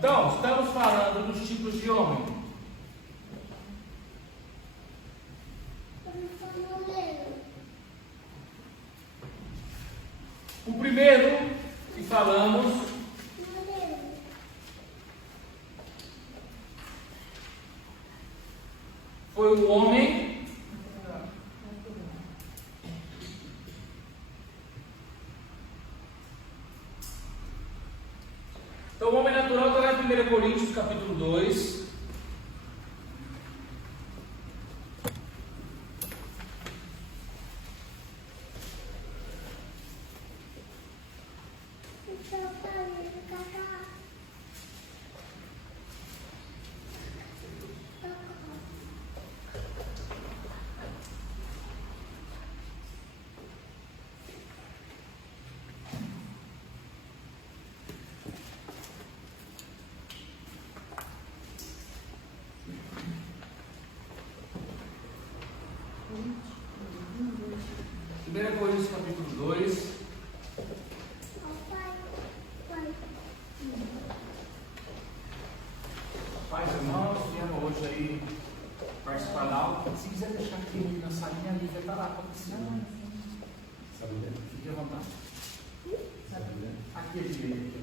Então, estamos falando dos tipos de homem. O primeiro que falamos foi o homem Então, o homem natural está lá em 1 Coríntios, capítulo 2. Primeira Coríntios, capítulo 2. Pais e irmãos, vieram hoje aí participar da aula. Se quiser deixar aqui na salinha ali, vai estar lá para você. Fique à vontade. Aqui é direito.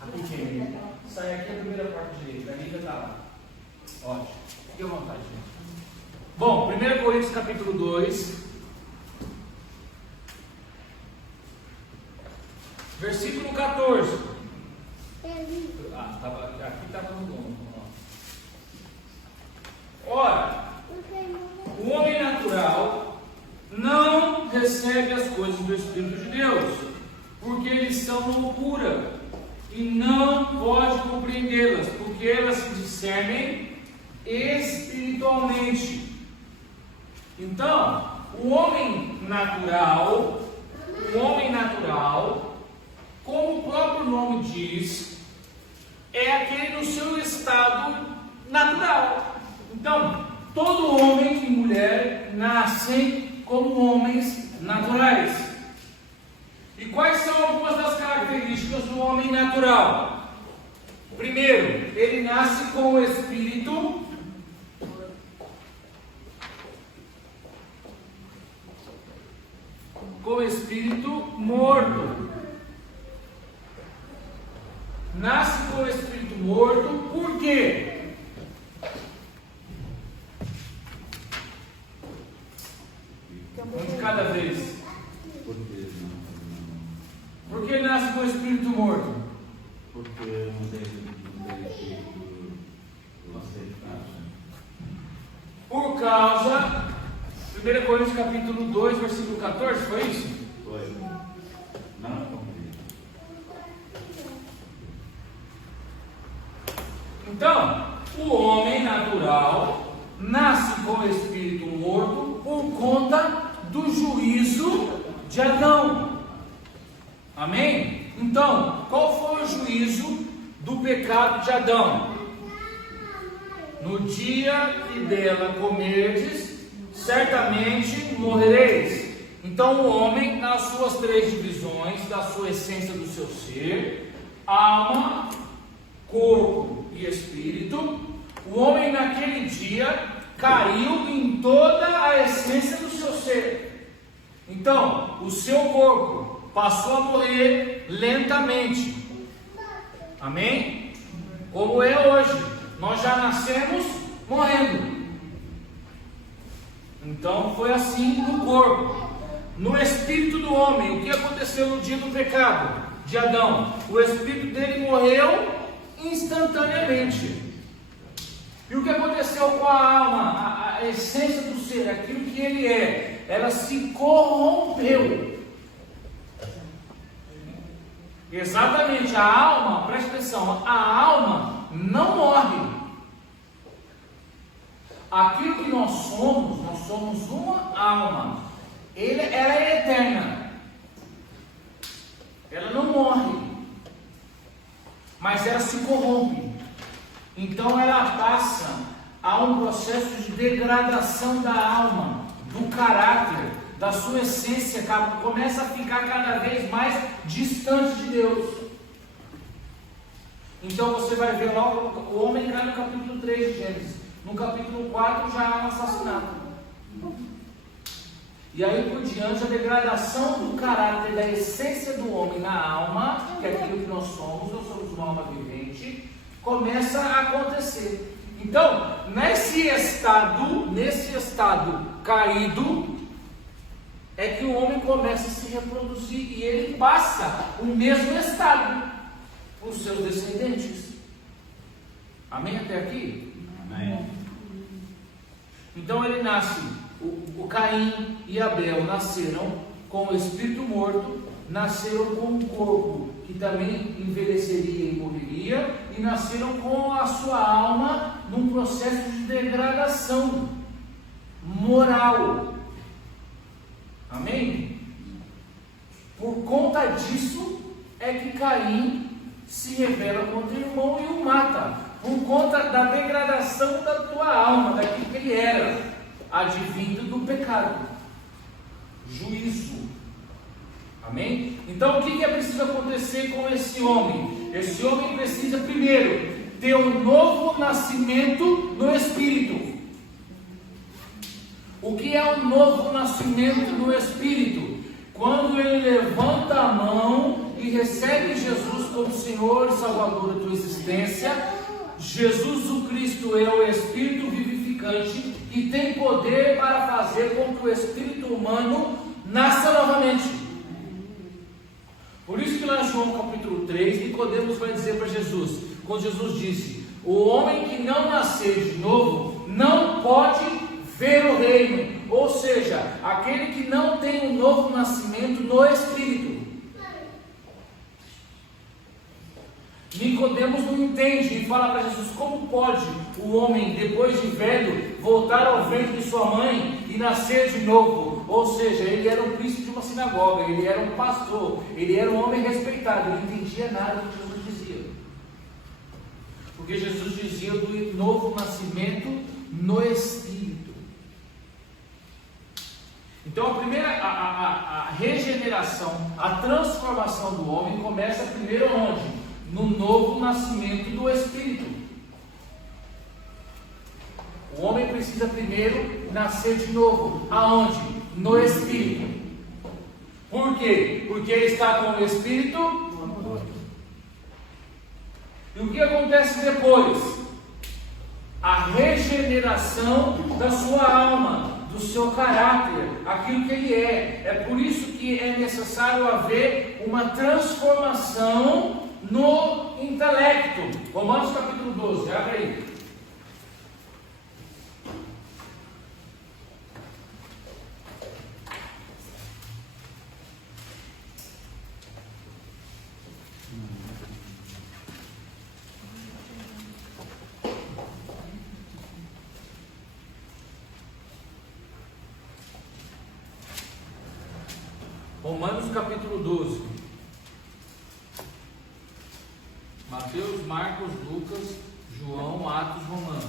Aqui direito. Sai aqui a primeira parte direita. Ali já está lá. Ótimo. Fique à vontade, gente. Bom, 1 Coríntios, capítulo 2. Versículo 14. Aqui estava no nome. Ora, o homem natural não recebe as coisas do Espírito de Deus, porque eles são loucura, e não pode compreendê-las, porque elas se discernem espiritualmente. Então, o homem natural, como o próprio nome diz, é aquele no seu estado natural. Então, todo homem e mulher nascem como homens naturais. E quais são algumas das características do homem natural? Primeiro, ele nasce com o espírito morto. Nasce com o espírito morto, por quê? Um de cada vez. Por que nasce com o espírito morto? Porque não tem espírito Por causa, 1 Coríntios capítulo 2, versículo 14, foi isso? Foi. Não compreendo. Então, o homem natural nasce com o espírito morto por conta do juízo de Adão. Amém? Então, qual foi o juízo do pecado de Adão? No dia que dela comerdes, certamente morrereis. Então, o homem, nas suas três divisões, da sua essência do seu ser, alma, corpo e espírito, o homem naquele dia caiu em toda a essência do seu ser. Então, o seu corpo passou a morrer lentamente. Amém? Como é hoje, nós já nascemos morrendo. Então foi assim no corpo. No espírito do homem, o que aconteceu no dia do pecado de Adão? O espírito dele morreu instantaneamente. E o que aconteceu com a alma, a essência do ser, aquilo que ele é? Ela se corrompeu. Exatamente, a alma, preste atenção, a alma não morre. Aquilo que nós somos uma alma. Ela é eterna. Ela não morre. Mas ela se corrompe. Então ela passa a um processo de degradação da alma, do caráter, da sua essência, começa a ficar cada vez mais distante de Deus. Então você vai ver logo, o homem cai no capítulo 3 de Gênesis. No capítulo 4 já há um assassinato. E aí por diante, a degradação do caráter, da essência do homem na alma, que é aquilo que nós somos uma alma vivente, começa a acontecer. Então, nesse estado caído, é que o homem começa a se reproduzir e ele passa o mesmo estado para os seus descendentes. Amém até aqui? Amém. Então ele nasce, o Caim e Abel nasceram com o espírito morto, nasceram com um corpo que também envelheceria e morreria, e nasceram com a sua alma num processo de degradação moral. Amém? Por conta disso é que Caim se rebela contra o irmão e o mata, por conta da degradação da tua alma, daquilo que ele era, advindo do pecado, juízo. Amém? Então o que é preciso acontecer com esse homem? Esse homem precisa primeiro ter um novo nascimento no Espírito. O que é um novo nascimento no Espírito? Quando ele levanta a mão e recebe Jesus como Senhor e Salvador da tua existência. Jesus o Cristo é o Espírito vivificante e tem poder para fazer com que o espírito humano nasça novamente. Por isso que lá em João capítulo 3, Nicodemos vai dizer para Jesus, quando Jesus disse: o homem que não nascer de novo não pode ver o reino. Ou seja, aquele que não tem um novo nascimento no Espírito. Nicodemos não entende e fala para Jesus: como pode o homem, depois de velho, voltar ao ventre de sua mãe e nascer de novo? Ou seja, ele era um príncipe de uma sinagoga, ele era um pastor, ele era um homem respeitado, ele não entendia nada do que Jesus dizia. Porque Jesus dizia do novo nascimento no Espírito. Então a regeneração, a transformação do homem começa primeiro onde? No novo nascimento do Espírito. O homem precisa primeiro nascer de novo. Aonde? No Espírito. Por quê? Porque ele está com o Espírito. E o que acontece depois? A regeneração da sua alma, do seu caráter, aquilo que ele é. É por isso que é necessário haver uma transformação no intelecto. Romanos capítulo 12, abre aí. Romanos capítulo 12. Mateus, Marcos, Lucas, João, Atos, Romanos.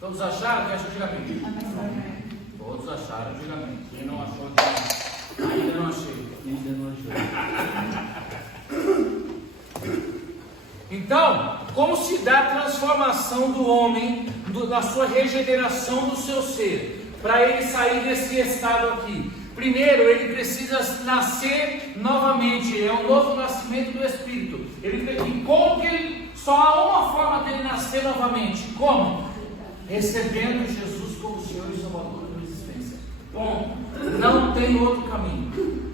Todos acharam? Quem achou, diga amém. Todos acharam, diga amém. Quem não achou, diga amém. Ainda não achei. Ainda não achou. Então, como se dá a transformação do homem, da sua regeneração do seu ser, para ele sair desse estado aqui? Primeiro, ele precisa nascer novamente, é um novo nascimento do Espírito. E como que ele, só há uma forma dele nascer novamente? Como? Recebendo Jesus como Senhor e Salvador da existência. Bom, não tem outro caminho.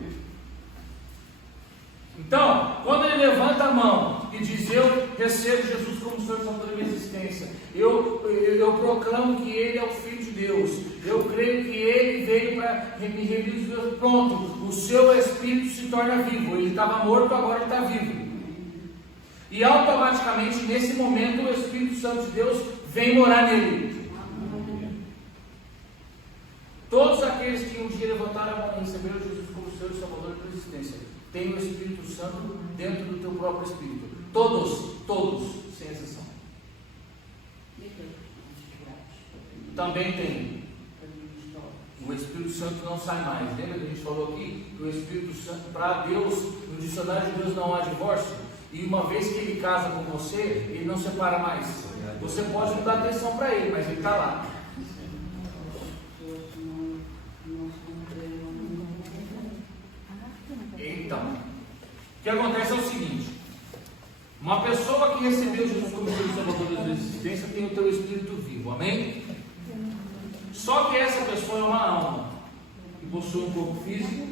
Então, quando ele levanta a mão e diz: eu recebo Jesus como Senhor e Salvador da minha existência, eu proclamo que Ele é o Filho de Deus, eu creio que Ele veio para me remir os meus. Pronto, o seu Espírito se torna vivo. Ele estava morto, agora ele está vivo. E automaticamente, nesse momento, o Espírito Santo de Deus vem morar nele. Todos aqueles que um dia levantaram a mão e receberam Jesus como Senhor e Salvador da existência, tem o Espírito Santo dentro do teu próprio Espírito. Todos, sem exceção. Também tem. O Espírito Santo não sai mais. Lembra que a gente falou aqui que o Espírito Santo, para Deus, no dicionário de Deus não há divórcio, e uma vez que ele casa com você, ele não separa mais. Você pode não dar atenção para ele, mas ele está lá. Então, o que acontece é o seguinte: uma pessoa que recebeu Jesus como Senhor e Salvador da sua existência tem o teu espírito vivo, amém? Só que essa pessoa é uma alma que possui um corpo físico,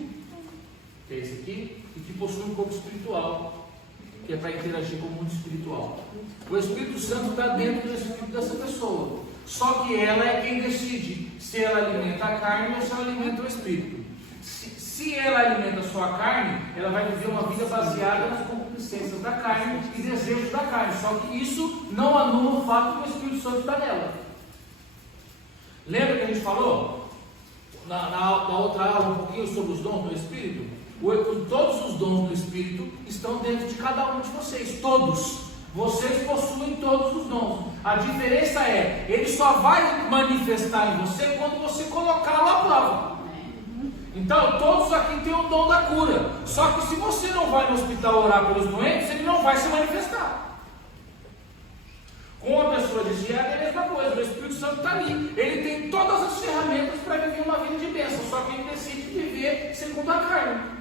que é esse aqui, e que possui um corpo espiritual, que é para interagir com o mundo espiritual. O Espírito Santo está dentro do espírito dessa pessoa, só que ela é quem decide se ela alimenta a carne ou se ela alimenta o espírito. Se ela alimenta a sua carne, ela vai viver uma vida baseada nas concupiscências da carne e desejos da carne. Só que isso não anula o fato que o Espírito Santo está nela. Lembra que a gente falou na outra aula um pouquinho sobre os dons do Espírito? Todos os dons do Espírito estão dentro de cada um de vocês. Todos. Vocês possuem todos os dons. A diferença é, ele só vai manifestar em você quando você colocá-lo à prova. Então, todos aqui têm o dom da cura. Só que se você não vai no hospital orar pelos doentes, ele não vai se manifestar. Com a pessoa desviada é a mesma coisa. O Espírito Santo está ali. Ele tem todas as ferramentas para viver uma vida de bênção. Só que ele decide viver segundo a carne.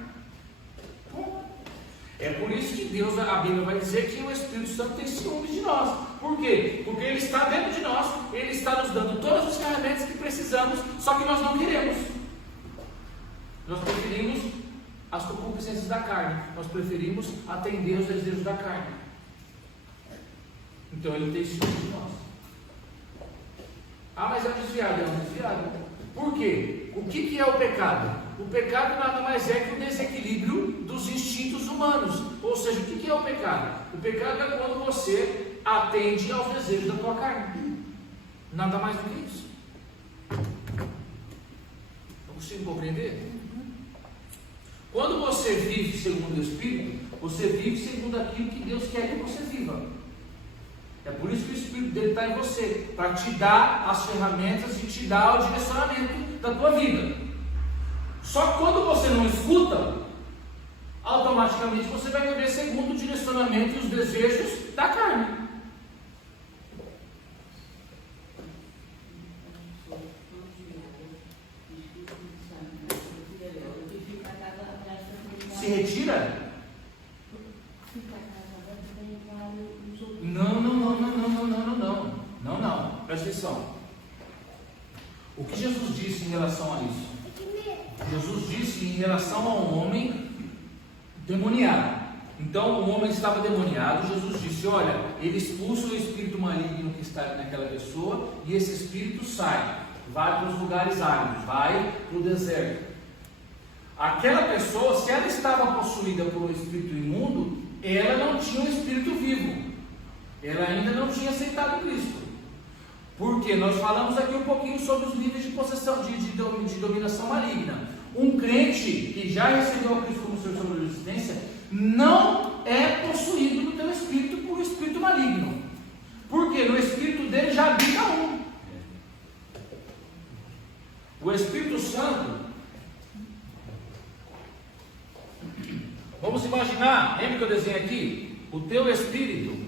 É por isso que Deus, a Bíblia vai dizer que o Espírito Santo tem ciúme de nós. Por quê? Porque ele está dentro de nós. Ele está nos dando todas as ferramentas que precisamos. Só que nós não queremos. Nós preferimos as concupiscências da carne. Nós preferimos atender os desejos da carne. Então ele tem ciúme de nós. Ah, mas é um desviado. É um desviado. Por quê? O que é o pecado? O pecado nada mais é que o desequilíbrio dos instintos humanos. Ou seja, o que é o pecado? O pecado é quando você atende aos desejos da tua carne. Nada mais do que isso. Não consigo compreender? Quando você vive segundo o Espírito, você vive segundo aquilo que Deus quer que você viva. É por isso que o Espírito dele está em você, para te dar as ferramentas e te dar o direcionamento da tua vida. Só que quando você não escuta, automaticamente você vai viver segundo o direcionamento e os desejos da carne. Se retira? Não. Presta atenção. O que Jesus disse em relação a isso? Jesus disse em relação a um homem demoniado. Então o homem estava demoniado. Jesus disse: olha, ele expulsa o espírito maligno que está naquela pessoa, e esse espírito sai, vai para os lugares áridos, vai para o deserto. Aquela pessoa, se ela estava possuída por um espírito imundo, ela não tinha um espírito vivo. Ela ainda não tinha aceitado Cristo. Porque nós falamos aqui um pouquinho sobre os níveis de possessão, de dominação maligna. Um crente que já recebeu a Cristo como seu Senhor de existência não é possuído no teu espírito por um espírito maligno. Porque no espírito dele já habita um. O Espírito Santo, vamos imaginar, lembra que eu desenhei aqui? O teu espírito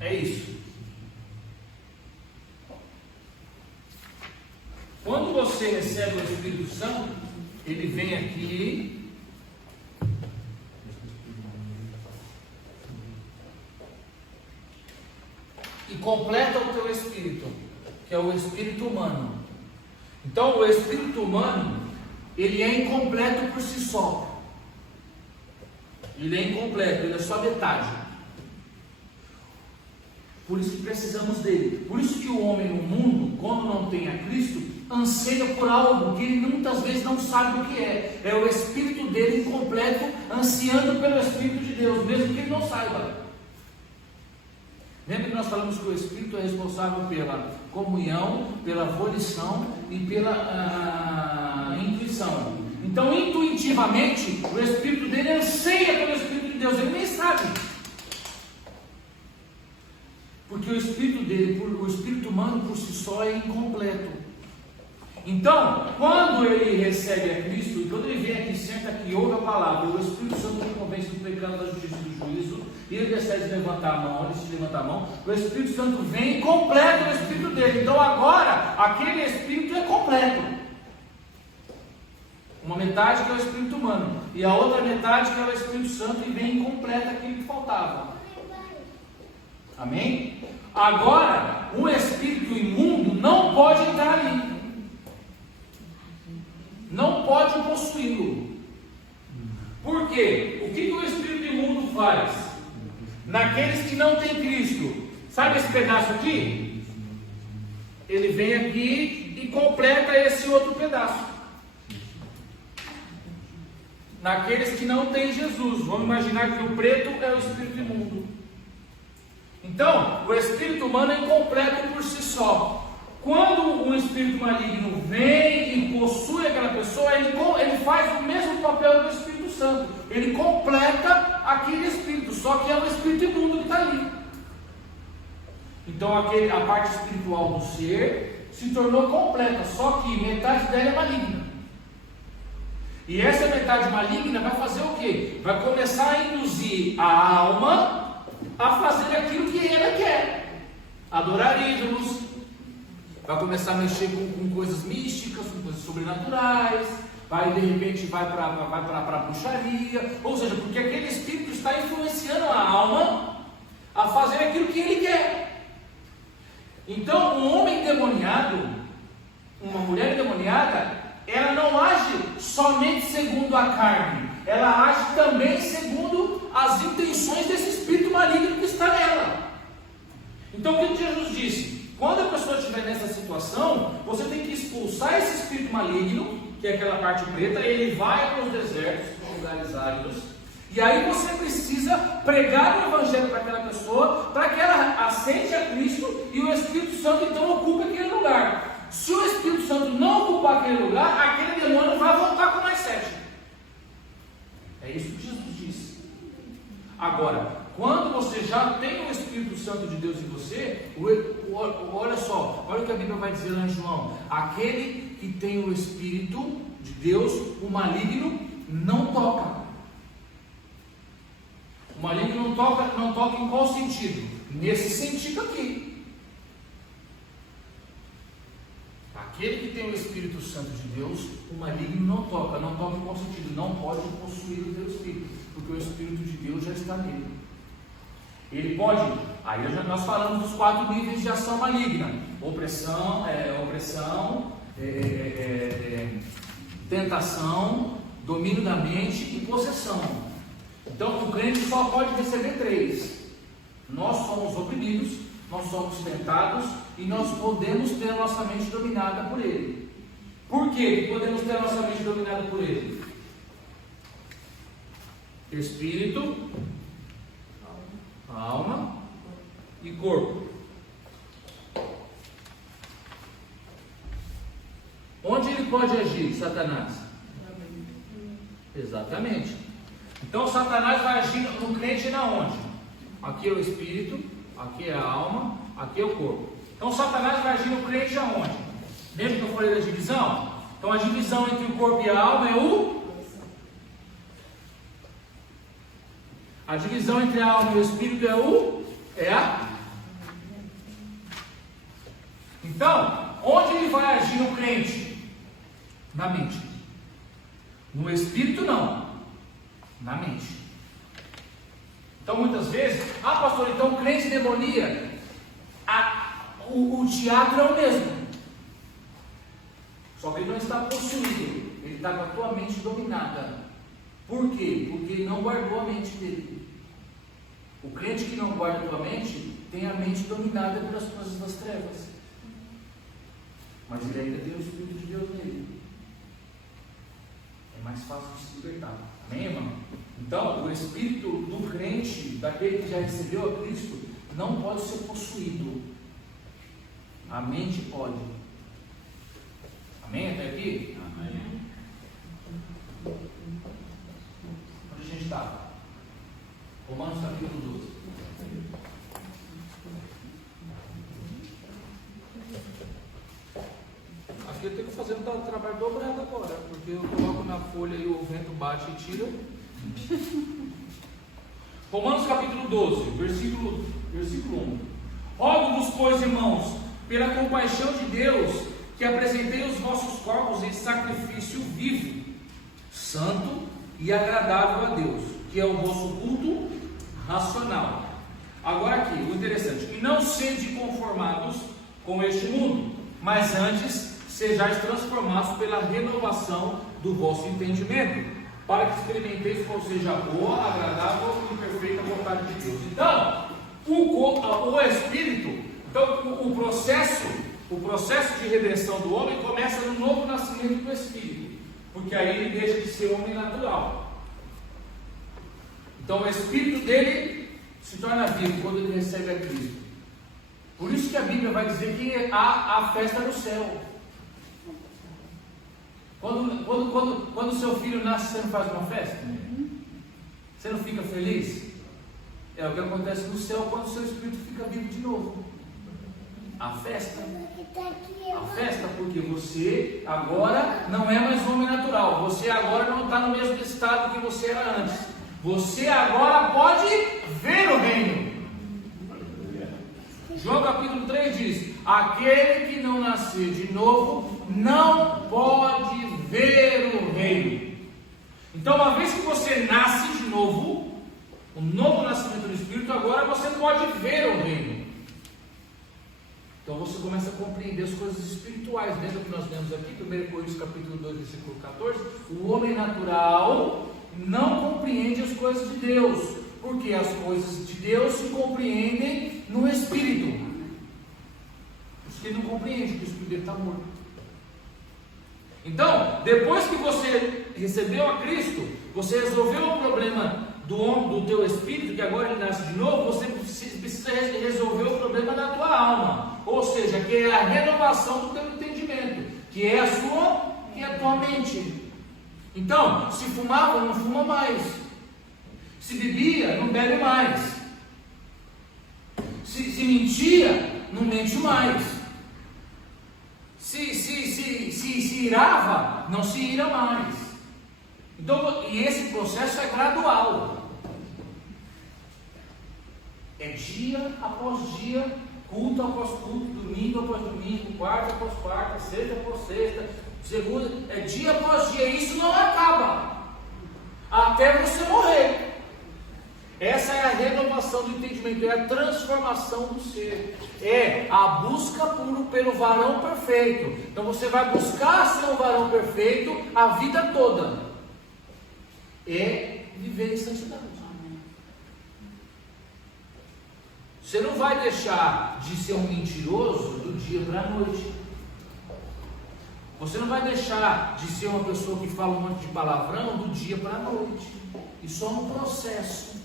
é isso. Quando você recebe o Espírito Santo, ele vem aqui e completa o teu espírito, que é o espírito humano. Então o espírito humano, ele é incompleto por si só. Ele é incompleto, ele é só metade. Por isso que precisamos dele. Por isso que o homem no mundo, quando não tem a Cristo, anseia por algo que ele muitas vezes não sabe o que é. É o espírito dele incompleto, ansiando pelo Espírito de Deus, mesmo que ele não saiba. Lembra que nós falamos que o Espírito é responsável pela comunhão, pela volição e pela intuição. Então, intuitivamente, o Espírito dele anseia pelo Espírito de Deus, ele nem sabe. Porque o espírito dele, o espírito humano por si só é incompleto. Então, quando ele recebe a Cristo, e quando ele vem aqui, senta aqui, ouve a palavra, o Espírito Santo o convence do pecado, da justiça e do juízo, e ele decide levantar a mão, ele se levanta a mão, o Espírito Santo vem e completa o espírito dele. Então agora, aquele espírito é completo. Uma metade que é o espírito humano, e a outra metade que é o Espírito Santo, e vem e completa aquilo que faltava. Amém? Agora, um espírito imundo não pode entrar ali. Não pode possuí-lo. Por quê? O que o espírito imundo faz? Naqueles que não têm Cristo, sabe esse pedaço aqui? Ele vem aqui e completa esse outro pedaço. Naqueles que não têm Jesus, vamos imaginar que o preto é o espírito imundo. Então, o espírito humano é incompleto por si só. Quando um espírito maligno vem e possui aquela pessoa, ele faz o mesmo papel do Espírito Santo. Ele completa aquele espírito, só que é o espírito imundo que está ali. Então a parte espiritual do ser se tornou completa, só que metade dela é maligna. E essa metade maligna vai fazer o quê? Vai começar a induzir a alma a fazer aquilo que ela quer. Adorar ídolos. Vai começar a mexer com coisas místicas, com coisas sobrenaturais, de repente vai para a bruxaria, ou seja, porque aquele espírito está influenciando a alma a fazer aquilo que ele quer. Então, um homem endemoniado, uma mulher endemoniada, ela não age somente segundo a carne, ela age também segundo as intenções desse espírito maligno que está nela. Então, o que Jesus disse? Quando a pessoa estiver nessa situação, você tem que expulsar esse espírito maligno, que é aquela parte preta, ele vai para os desertos, para os lugares áridos, e aí você precisa pregar o evangelho para aquela pessoa, para que ela aceite a Cristo, e o Espírito Santo então ocupe aquele lugar. Se o Espírito Santo não ocupar aquele lugar, aquele demônio vai voltar com mais 7. É isso que Jesus disse. Agora, quando você já tem o Espírito Santo de Deus em você, olha só, olha o que a Bíblia vai dizer lá em João: aquele que tem o Espírito de Deus, o maligno não toca. O maligno não toca em qual sentido? Nesse sentido aqui. Aquele que tem o Espírito Santo de Deus, o maligno não toca. Não toca em qual sentido? Não pode possuir o teu Espírito, porque o Espírito de Deus já está nele. Ele pode, aí nós falamos dos 4 níveis de ação maligna: opressão, tentação, domínio da mente e possessão. Então o crente só pode receber 3. Nós somos oprimidos, nós somos tentados e nós podemos ter a nossa mente dominada por ele. Por que podemos ter a nossa mente dominada por ele? Espírito, alma e corpo. Onde ele pode agir, Satanás? Exatamente. Então Satanás vai agir no crente na onde? Aqui é o espírito, aqui é a alma, aqui é o corpo. Então Satanás vai agir no crente aonde? Lembra que eu falei da divisão? Então a divisão entre o corpo e a alma é a divisão entre a alma e o espírito é a. Então, onde ele vai agir no crente? Na mente. No espírito não, na mente. Então muitas vezes, pastor, então o crente demonia, o teatro é o mesmo. Só que ele não está possuído, ele está com a tua mente dominada. Por quê? Porque ele não guardou a mente dele. O crente que não guarda a tua mente, tem a mente dominada pelas coisas das trevas. Mas ele ainda tem o Espírito de Deus nele. É mais fácil de se libertar. Amém, irmão? Então, o espírito do crente, daquele que já recebeu a Cristo, não pode ser possuído. A mente pode. Amém? Até aqui? Amém. Onde a gente está? Romanos capítulo 12. porque eu tenho que fazer um trabalho dobrado agora, porque eu coloco na folha e o vento bate e tira. Romanos capítulo 12, versículo 1. Rogo-vos, pois, irmãos, pela compaixão de Deus, que apresentei os vossos corpos em sacrifício vivo, santo e agradável a Deus, que é o vosso culto racional. Agora aqui, o interessante: e não sede conformados com este mundo, mas antes sejais transformados pela renovação do vosso entendimento, para que experimenteis qual seja a boa, agradável e perfeita vontade de Deus. Então, o Espírito, então o processo de redenção do homem começa no novo nascimento do Espírito, porque aí ele deixa de ser homem natural. Então o Espírito dele se torna vivo quando ele recebe a Cristo. Por isso que a Bíblia vai dizer que há a festa no céu. Quando o seu filho nasce, você não faz uma festa? Você não fica feliz? É o que acontece no céu quando o seu espírito fica vivo de novo. A festa. A festa, porque você agora não é mais homem natural. Você agora não está no mesmo estado que você era antes. Você agora pode ver o reino. João capítulo 3 diz: aquele que não nascer de novo não pode ver o reino. Então, uma vez que você nasce de novo, o novo nascimento do Espírito, agora você pode ver o reino. Então você começa a compreender as coisas espirituais. Lembra que nós lemos aqui, 1 Coríntios capítulo 2, versículo 14? O homem natural não compreende as coisas de Deus, porque as coisas de Deus se compreendem no Espírito. Por isso que ele não compreende, porque o Espírito dele está morto. Então, depois que você recebeu a Cristo, você resolveu o problema do teu espírito, que agora ele nasce de novo, você precisa resolver o problema da tua alma, ou seja, que é a renovação do teu entendimento, que é a tua mente. Então, se fumava, não fuma mais. Se bebia, não bebe mais. Se mentia, não mente mais. Se irava, não se ira mais. Então, e esse processo é gradual. É dia após dia, culto após culto, domingo após domingo, quarta após quarta, sexta após sexta, segunda, é dia após dia. Isso não acaba até você morrer. Essa é a renovação do entendimento, é a transformação do ser, é a busca pelo varão perfeito. Então você vai buscar ser um varão perfeito a vida toda, é viver em santidade. Você não vai deixar de ser um mentiroso do dia para a noite. Você não vai deixar de ser uma pessoa que fala um monte de palavrão do dia para a noite. Isso é um processo.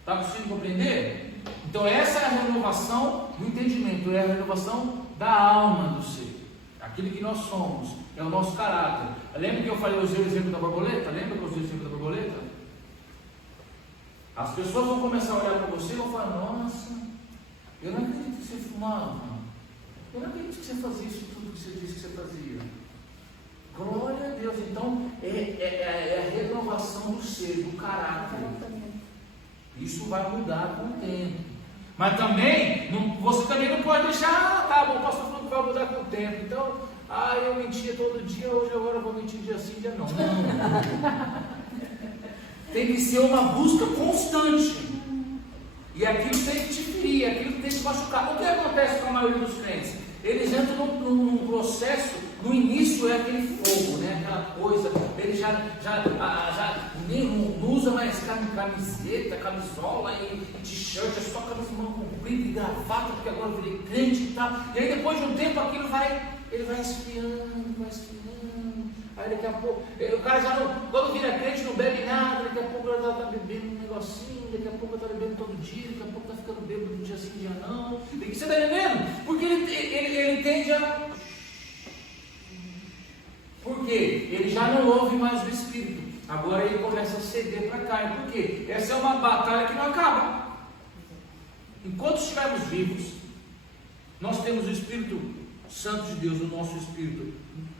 Está conseguindo compreender? Então essa é a renovação do entendimento, é a renovação da alma do ser. Aquilo que nós somos, é o nosso caráter. Lembra que eu falei o exemplo da borboleta? Lembra que eu usei o exemplo da borboleta? As pessoas vão começar a olhar para você e vão falar: nossa, eu não acredito que você fumava. Eu não acredito que você fazia isso tudo que você disse que você fazia. Glória a Deus. Então é a renovação do ser, do caráter. Isso vai mudar com o tempo. Mas também, você também não pode deixar: tá bom, o pastor falou que vai mudar com o tempo. Então, eu mentia todo dia, hoje agora eu vou mentir dia sim, dia não. Não. Tem que ser uma busca constante. E aquilo tem que te ferir, aquilo tem que te machucar. O que acontece com a maioria dos crentes? Eles entram num processo, no início é aquele fogo, né? Aquela coisa, ele já nem não usa mais camiseta, camisola e t-shirt, é só camisa de mão comprida e gravata, porque agora eu virei crente e tal. E aí depois de um tempo aquilo ele vai esfriando. Aí daqui a pouco, o cara já não, quando vira crente não bebe nada, daqui a pouco ele está bebendo um negocinho, daqui a pouco está bebendo todo dia, daqui a pouco está ficando bêbado um dia sim, dia não. Você está entendendo? Porque ele entende a... Por quê? Ele já não ouve mais o Espírito, agora ele começa a ceder para a carne. Por quê? Essa é uma batalha que não acaba. Enquanto estivermos vivos, nós temos o Espírito Santo de Deus, o nosso Espírito,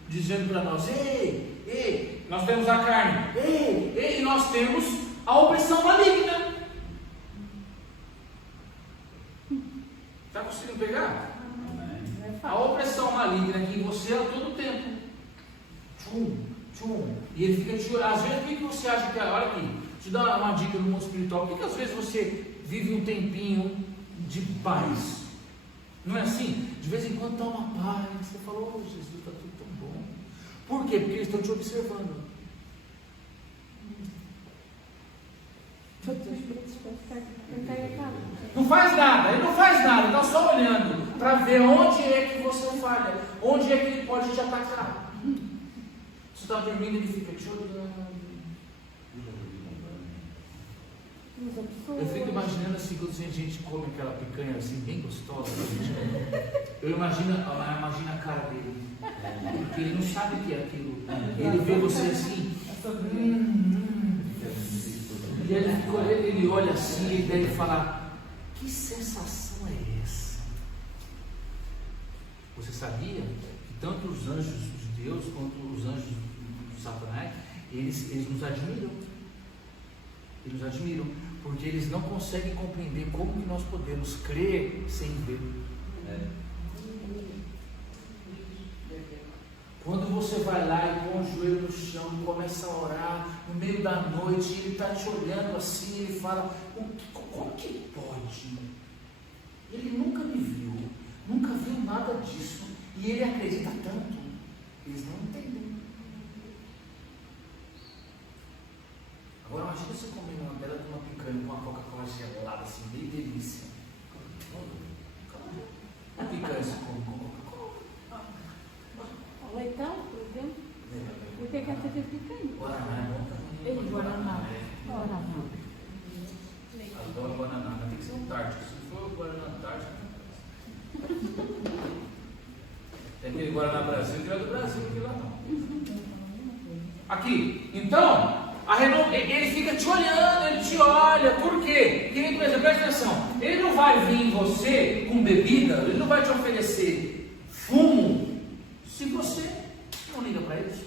dizendo para nós: ei, nós temos a carne, ei, nós temos a opressão maligna. Está conseguindo pegar? A opressão maligna que você a todo tempo. E ele fica te olhando. Às vezes, por que você acha que. Olha aqui, te dá uma dica no mundo espiritual. Por que às vezes você vive um tempinho de paz? Não é assim? De vez em quando está uma paz. Você fala: oh, Jesus, está tudo tão bom. Por quê? Porque eles estão te observando. Não faz nada, ele não faz nada, está só olhando para ver onde é que você falha, onde é que ele pode te atacar. Você está dormindo e ele fica te olhando. Eu fico imaginando assim, quando a gente come aquela picanha assim, bem gostosa, eu imagino a cara dele, porque ele não sabe o que é aquilo. Ele vê você assim, ele olha assim e deve falar: que sensação é essa? Você sabia que tanto os anjos de Deus quanto os anjos de Satanás, eles nos admiram? Eles nos admiram, porque eles não conseguem compreender como que nós podemos crer sem ver. Quando você vai lá e põe o joelho no chão e começa a orar, no meio da noite, ele está te olhando assim, ele fala: como que pode? Ele nunca me viu, nunca viu nada disso, e ele acredita tanto. Eles não entendem. Agora imagina você comer uma bela de uma picanha com uma Coca-Cola gelada, assim, bem delícia. A picanha você come com Coca-Cola. Leitão, por exemplo. O que é ter picanha? Guaraná é bom também. Guaraná. Adoro Guaraná, mas tem que ser um Antártico. Se for o Guaraná Antártico, tem aquele Guaraná Brasil que é do Brasil, aqui lá não. Aqui, então, ele fica te olhando, ele te olha. Por quê? Querido, presta atenção. Ele não vai vir em você com bebida, ele não vai te oferecer fumo se você não liga para isso.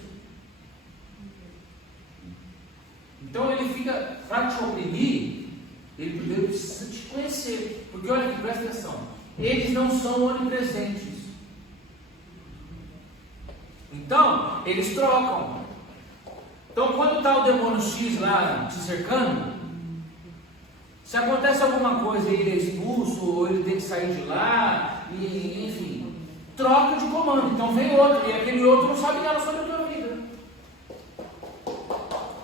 Então ele fica, para te oprimir, ele primeiro precisa te conhecer. Porque olha aqui, presta atenção, eles não são onipresentes. Então, eles trocam. Então, quando está o demônio X lá te cercando, se acontece alguma coisa e ele é expulso, ou ele tem que sair de lá, e, enfim, troca de comando. Então vem outro, e aquele outro não sabe nada sobre a tua vida.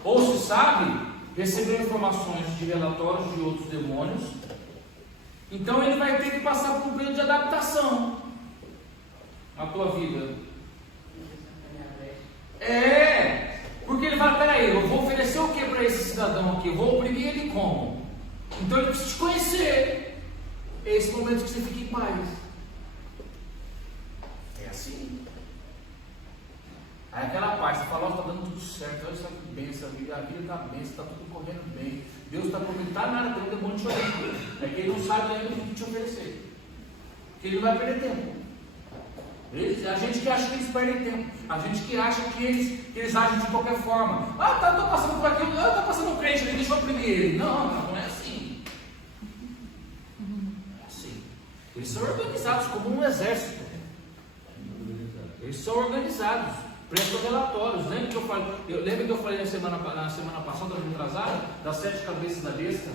Ou se sabe, recebeu informações de relatórios de outros demônios, então ele vai ter que passar por um período de adaptação na tua vida. Porque ele fala: peraí, eu vou oferecer o que para esse cidadão aqui? Eu vou oprimir ele como? Então ele precisa te conhecer. É esse momento que você fica em paz. É assim. Aí aquela paz, você fala: ó, está dando tudo certo, olha só que bênção, a vida está bem, está tudo correndo bem. Deus está prometendo, está nada, tem um demônio te olhando. É que ele não sabe ainda o que te oferecer. Porque ele não vai perder tempo. A gente que acha que eles perdem tempo, a gente que acha que eles agem de qualquer forma. Estou passando por aquilo, está passando um crente ali, deixa eu oprimir ele. Não é assim. É assim. Eles são organizados como um exército. Eles são organizados, prestam relatórios. Lembra que eu falei na semana passada, retrasada, das 7 cabeças da besta?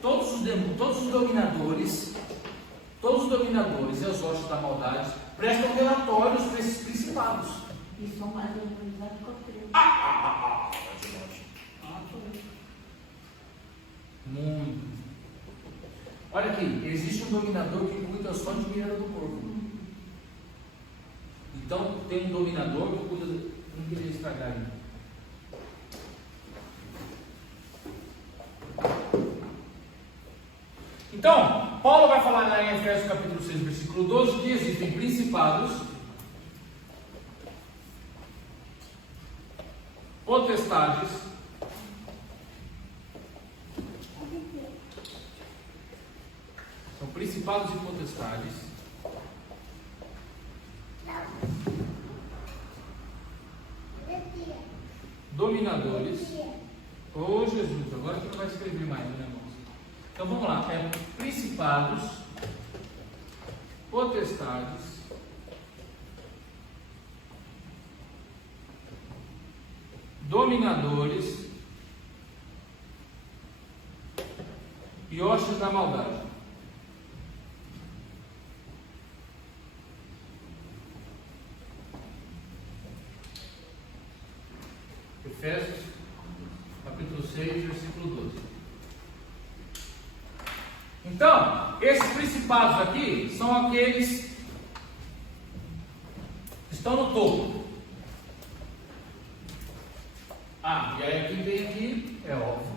Todos os dominadores e os hostes da maldade prestam relatórios para esses principados. E são mais organizados que o Muito. Olha aqui, existe um dominador que cuida só de mirada do corpo. Então tem um dominador que cuida. Não queria estragar ainda. Então, Paulo vai falar lá em Efésios capítulo 6, versículo 12, que existem principados, potestades, são principados e potestades, dominadores. Oh Jesus, agora que não vai escrever mais, né, irmãos? Então vamos lá, principados, potestades, dominadores e hostes da maldade. Efésios, capítulo 6, versículo 12. Então, esses principados aqui são aqueles que estão no topo. Ah, e aí quem vem aqui é óbvio.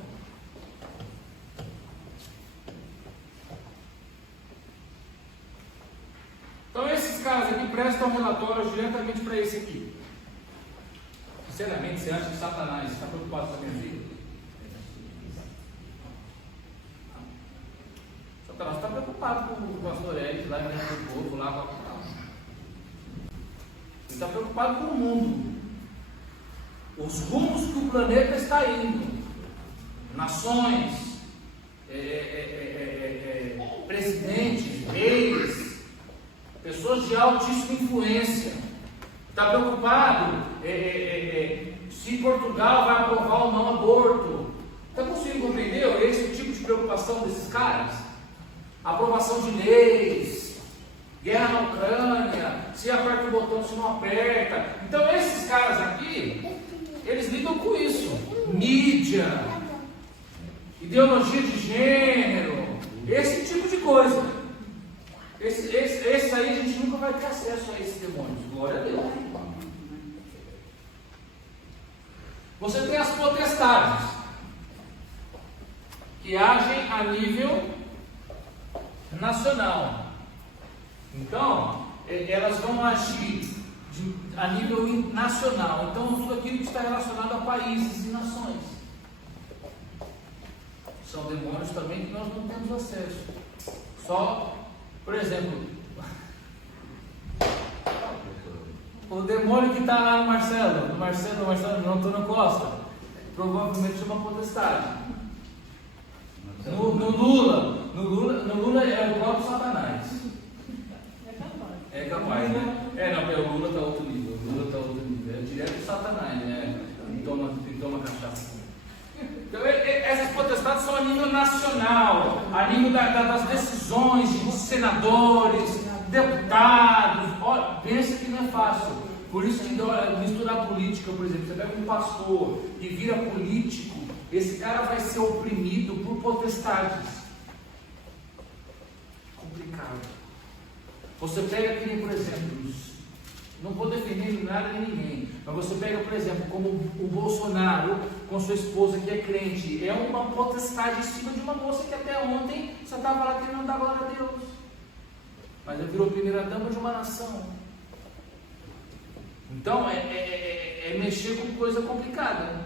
Então esses caras aqui prestam relatórios diretamente para esse aqui. Sinceramente, você acha que Satanás está preocupado com a minha vida? Satanás está preocupado com o pastor Ed lá em do povo, lá. Ele está preocupado com o mundo. Os rumos que o planeta está indo. Nações, presidentes, reis, pessoas de altíssima influência. Está preocupado se Portugal vai aprovar ou não aborto. Está conseguindo compreender esse tipo de preocupação desses caras? Aprovação de leis, guerra na Ucrânia, se aperta o botão, se não aperta. Então esses caras aqui, eles lidam com isso. Mídia, ideologia de gênero, esse tipo de coisa. Esse aí a gente nunca vai ter acesso a esses demônios. Glória a Deus. Você tem as potestades, que agem a nível nacional. Então, elas vão agir a nível nacional. Então, tudo aquilo que está relacionado a países e nações. São demônios também que nós não temos acesso. Só, por exemplo, o demônio que está lá no Marcelo, no Antônio Costa, provavelmente chama potestade. No Lula é o próprio Satanás. É capaz, né? Não, o Lula está outro nível. É direto do Satanás, né? E toma cachaça. Então, essas potestades são a nível nacional, a nível das decisões de senadores, deputados. Olha, pensa que não é fácil. Por isso que misturar política, por exemplo, você pega um pastor que vira político, esse cara vai ser oprimido por potestades. Complicado. Você pega aqui, por exemplo, não vou defender nada nem ninguém, mas você pega, por exemplo, como o Bolsonaro com sua esposa que é crente, é uma potestade em cima de uma moça que até ontem só estava lá querendo dar glória a Deus, mas ele virou primeira-dama de uma nação. Então é mexer com coisa complicada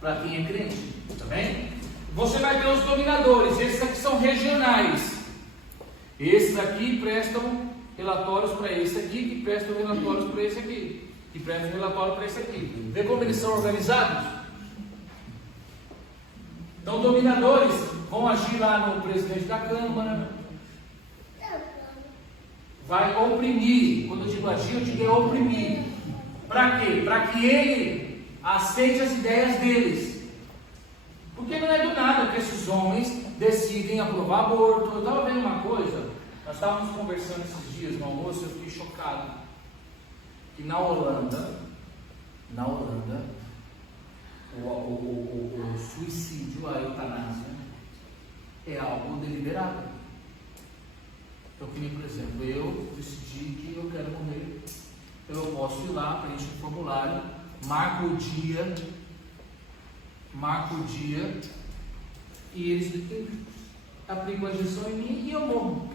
para quem é crente, tá bem? Você vai ter os dominadores, esses aqui são regionais. Esses aqui prestam relatórios para esse aqui, que prestam relatórios para esse aqui, que prestam relatório para esse aqui. Vê como eles são organizados? Então, dominadores vão agir lá no presidente da Câmara, vai oprimir. Quando eu digo agir, eu digo oprimir. Para quê? Para que ele aceite as ideias deles. Porque não é do nada que esses homens decidem aprovar aborto. Eu estava vendo uma coisa, nós estávamos conversando esses dias no almoço, eu fiquei chocado. Que na Holanda, o suicídio, a eutanásia, é algo deliberado. Então, por exemplo, eu decidi que eu quero morrer, então eu posso ir lá, preencho o formulário, marco o dia, e eles aplicam a injeção em mim e eu morro.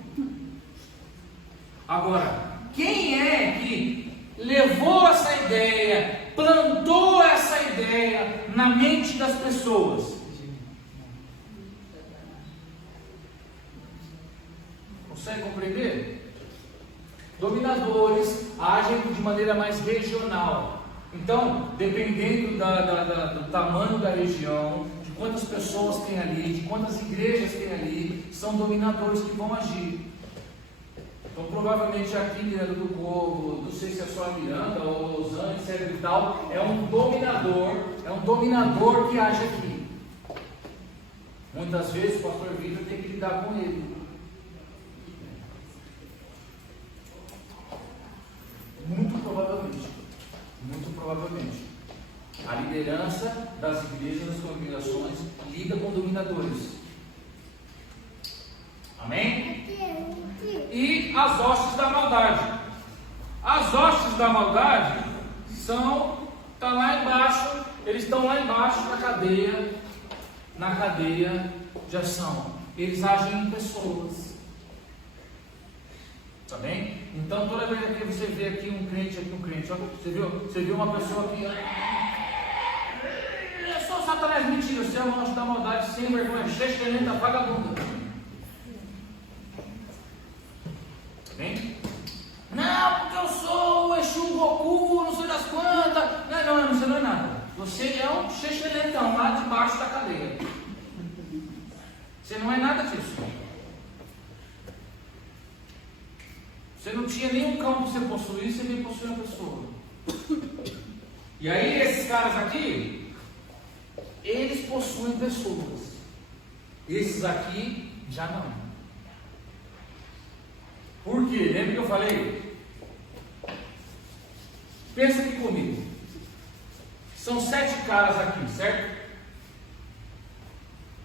Agora, quem é que levou essa ideia, plantou essa ideia na mente das pessoas? Consegue compreender? Dominadores agem de maneira mais regional. Então, dependendo do tamanho da região, de quantas pessoas tem ali, de quantas igrejas tem ali, são dominadores que vão agir. Então, provavelmente aqui, Miranda do Povo, não sei se é só a Miranda ou Lausanne, etc e tal, é um dominador que age aqui. Muitas vezes o pastor Vitor tem que lidar com ele. Muito provavelmente, a liderança das igrejas, das congregações, lida com dominadores. Amém? E as hostes da maldade. As hostes da maldade tá lá embaixo, eles estão lá embaixo na cadeia de ação. Eles agem em pessoas. Tá bem? Então toda vez que você vê aqui um crente, ó, você viu uma pessoa aqui, é só Satanás, mentira, você é um anjo da maldade, sem vergonha, chechelenta, vagabunda. Tá bem? Não, porque eu sou o Exu, Goku, não sei das quantas. Não, você não é nada. Você é um chechelentão lá debaixo da cadeia. Você não é nada disso. Você não tinha nenhum cão para você possuir, você veio possuir uma pessoa. E aí esses caras aqui, eles possuem pessoas. Esses aqui já não. Por quê? Lembra que eu falei? Pensa aqui comigo. São 7 caras aqui, certo?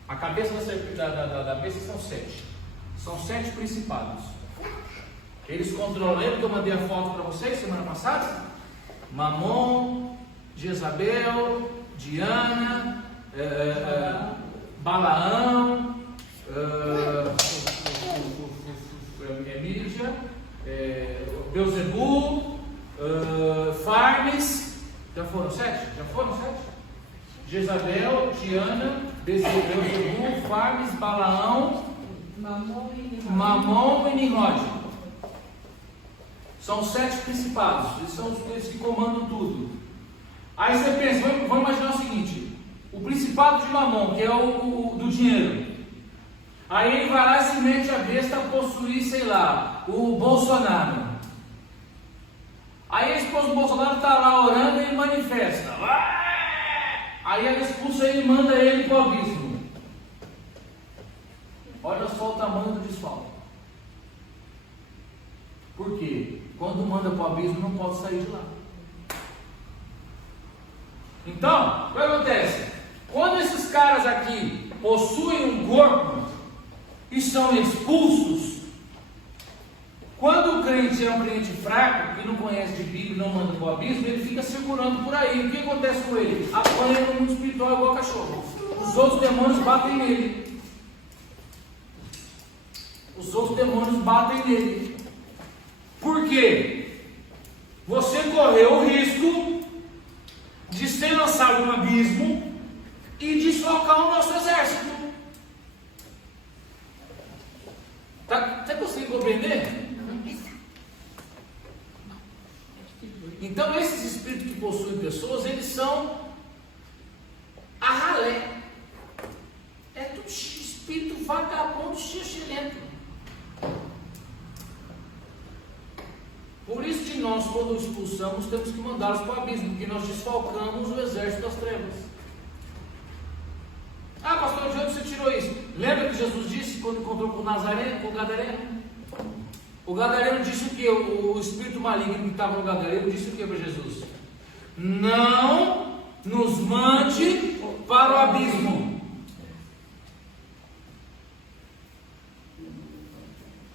A cabeça da besta são 7. São 7 principados. Eles controlam. Lembra que eu mandei a foto para vocês semana passada? Mamon, Jezabel, Diana, Balaão, Mídia, Beuzebu, Farmes. Já foram 7? Jezabel, Diana, Beuzebu, Farmes, Balaão, Mamon e Nimrod. São 7 principados, eles são os que comandam tudo. Aí você pensa, vamos imaginar o seguinte: o principado de Mamon, que é o do dinheiro. Aí ele vai lá e se mete a besta a possuir, sei lá, o Bolsonaro. Aí a esposa do Bolsonaro está lá orando e ele manifesta. Aí ela expulsa ele e manda ele para o abismo. Olha só o tamanho do desfalque. Por quê? Quando manda para o abismo não pode sair de lá. Então, o que acontece? Quando esses caras aqui possuem um corpo e são expulsos, quando o crente é um crente fraco, que não conhece de Bíblia e não manda para o abismo, ele fica circulando por aí. O que acontece com ele? Apanha no mundo espiritual igual cachorro. Os outros demônios batem nele. Por quê? Você correu o risco de ser lançado no abismo e desfocar o nosso exército. Você consegue compreender? Então esses espíritos que possuem pessoas, eles são a ralé. É tudo espírito vagabundo, xixilento. Por isso que nós, quando expulsamos, temos que mandá-los para o abismo, porque nós desfalcamos o exército das trevas. Ah, pastor, de onde você tirou isso? Lembra que Jesus disse quando encontrou com Nazareno, com o Gadareno? O Gadareno disse o que? O espírito maligno que estava no Gadareno disse o que para Jesus? Não nos mande para o abismo.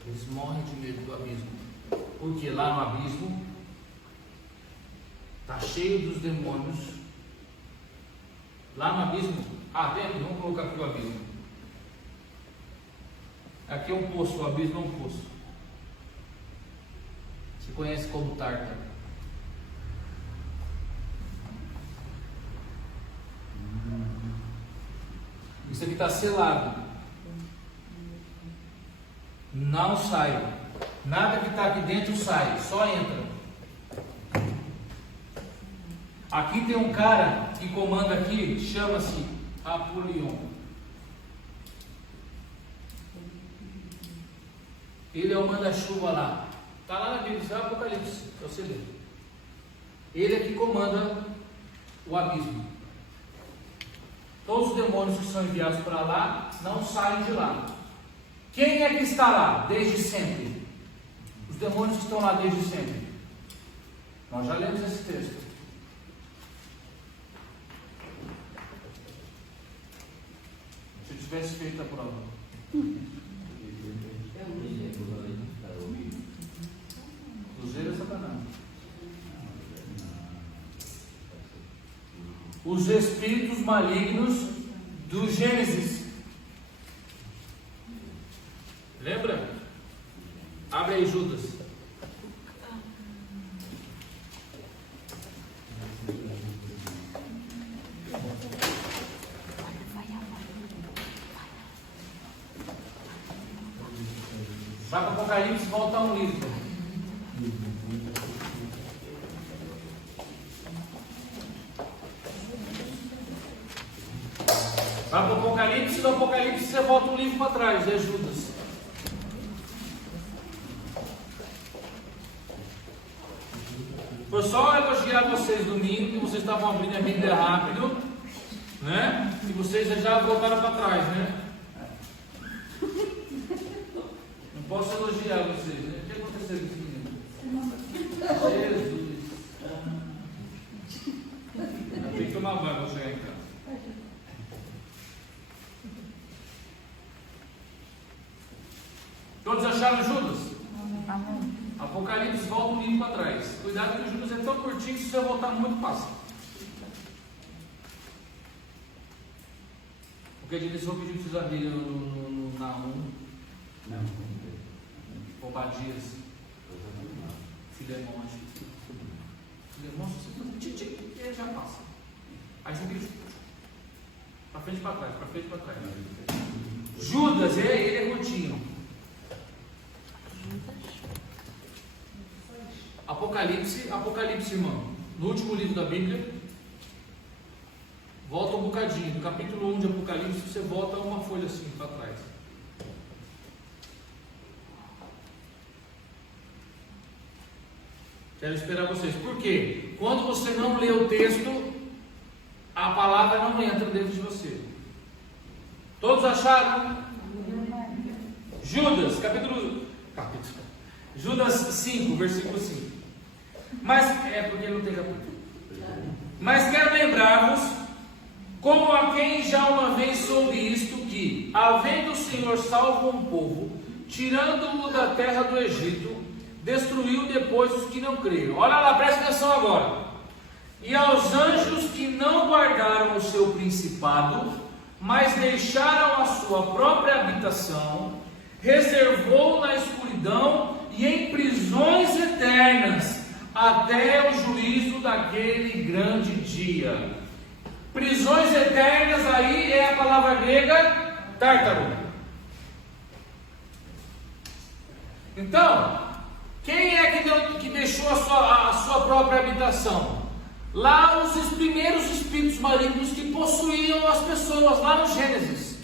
Eles morrem de medo do abismo. Porque lá no abismo está cheio dos demônios. Lá no abismo, vamos colocar aqui o abismo. Aqui é um poço, o abismo é um poço. Se conhece como Tártaro. Isso aqui está selado. Não sai. Nada que está aqui dentro sai, só entra. Aqui tem um cara que comanda aqui, chama-se Apolion. Ele é o manda-chuva lá. Está lá na Bíblia, isso é o Apocalipse, para você ler. Ele é que comanda o abismo. Todos os demônios que são enviados para lá não saem de lá. Quem é que está lá desde sempre? Os demônios que estão lá desde sempre. Nós já lemos esse texto. Se eu tivesse feito a prova. Cruzeiro é Satanás. Os espíritos malignos do Gênesis. Lembra? Abre aí Judas. Vai para o Apocalipse, volta a um livro. Vai para o Apocalipse, do Apocalipse você volta um livro para trás, é Judas. Foi só elogiar vocês domingo, que vocês estavam abrindo a Bíblia rápido, né? E vocês já voltaram para trás, né? Não posso elogiar vocês, né? O que aconteceu com esse menino? Jesus! Eu tenho que tomar banho para chegar em casa. Todos acharam Judas? Apocalipse, volta um livro para trás. Cuidado que o Judas é tão curtinho que se você voltar muito passa. Porque eles vão pedir para vocês abrirem no Naum. Não. Obadias. Filemão, acho que. Filemão, você já passa. Aí você fica para frente e para trás, para frente e para trás. Judas, ele é curtinho. Apocalipse, irmão. No último livro da Bíblia, volta um bocadinho. No capítulo 1 de Apocalipse, você volta uma folha assim para trás. Quero esperar vocês. Por quê? Quando você não lê o texto, a palavra não entra dentro de você. Todos acharam? Judas 5, versículo 5. Mas, porque não tem capítulo. Mas quero lembrar-vos, como a quem já uma vez soube isto, que, havendo o Senhor salvo um povo, tirando-o da terra do Egito, destruiu depois os que não creram. Olha lá, presta atenção agora. E aos anjos que não guardaram o seu principado, mas deixaram a sua própria habitação, reservou na escuridão e em prisões eternas, até o juízo daquele grande dia. Prisões eternas, aí é a palavra grega tártaro. Então, quem é que deixou a sua própria habitação? Lá os primeiros espíritos malignos que possuíam as pessoas, lá no Gênesis.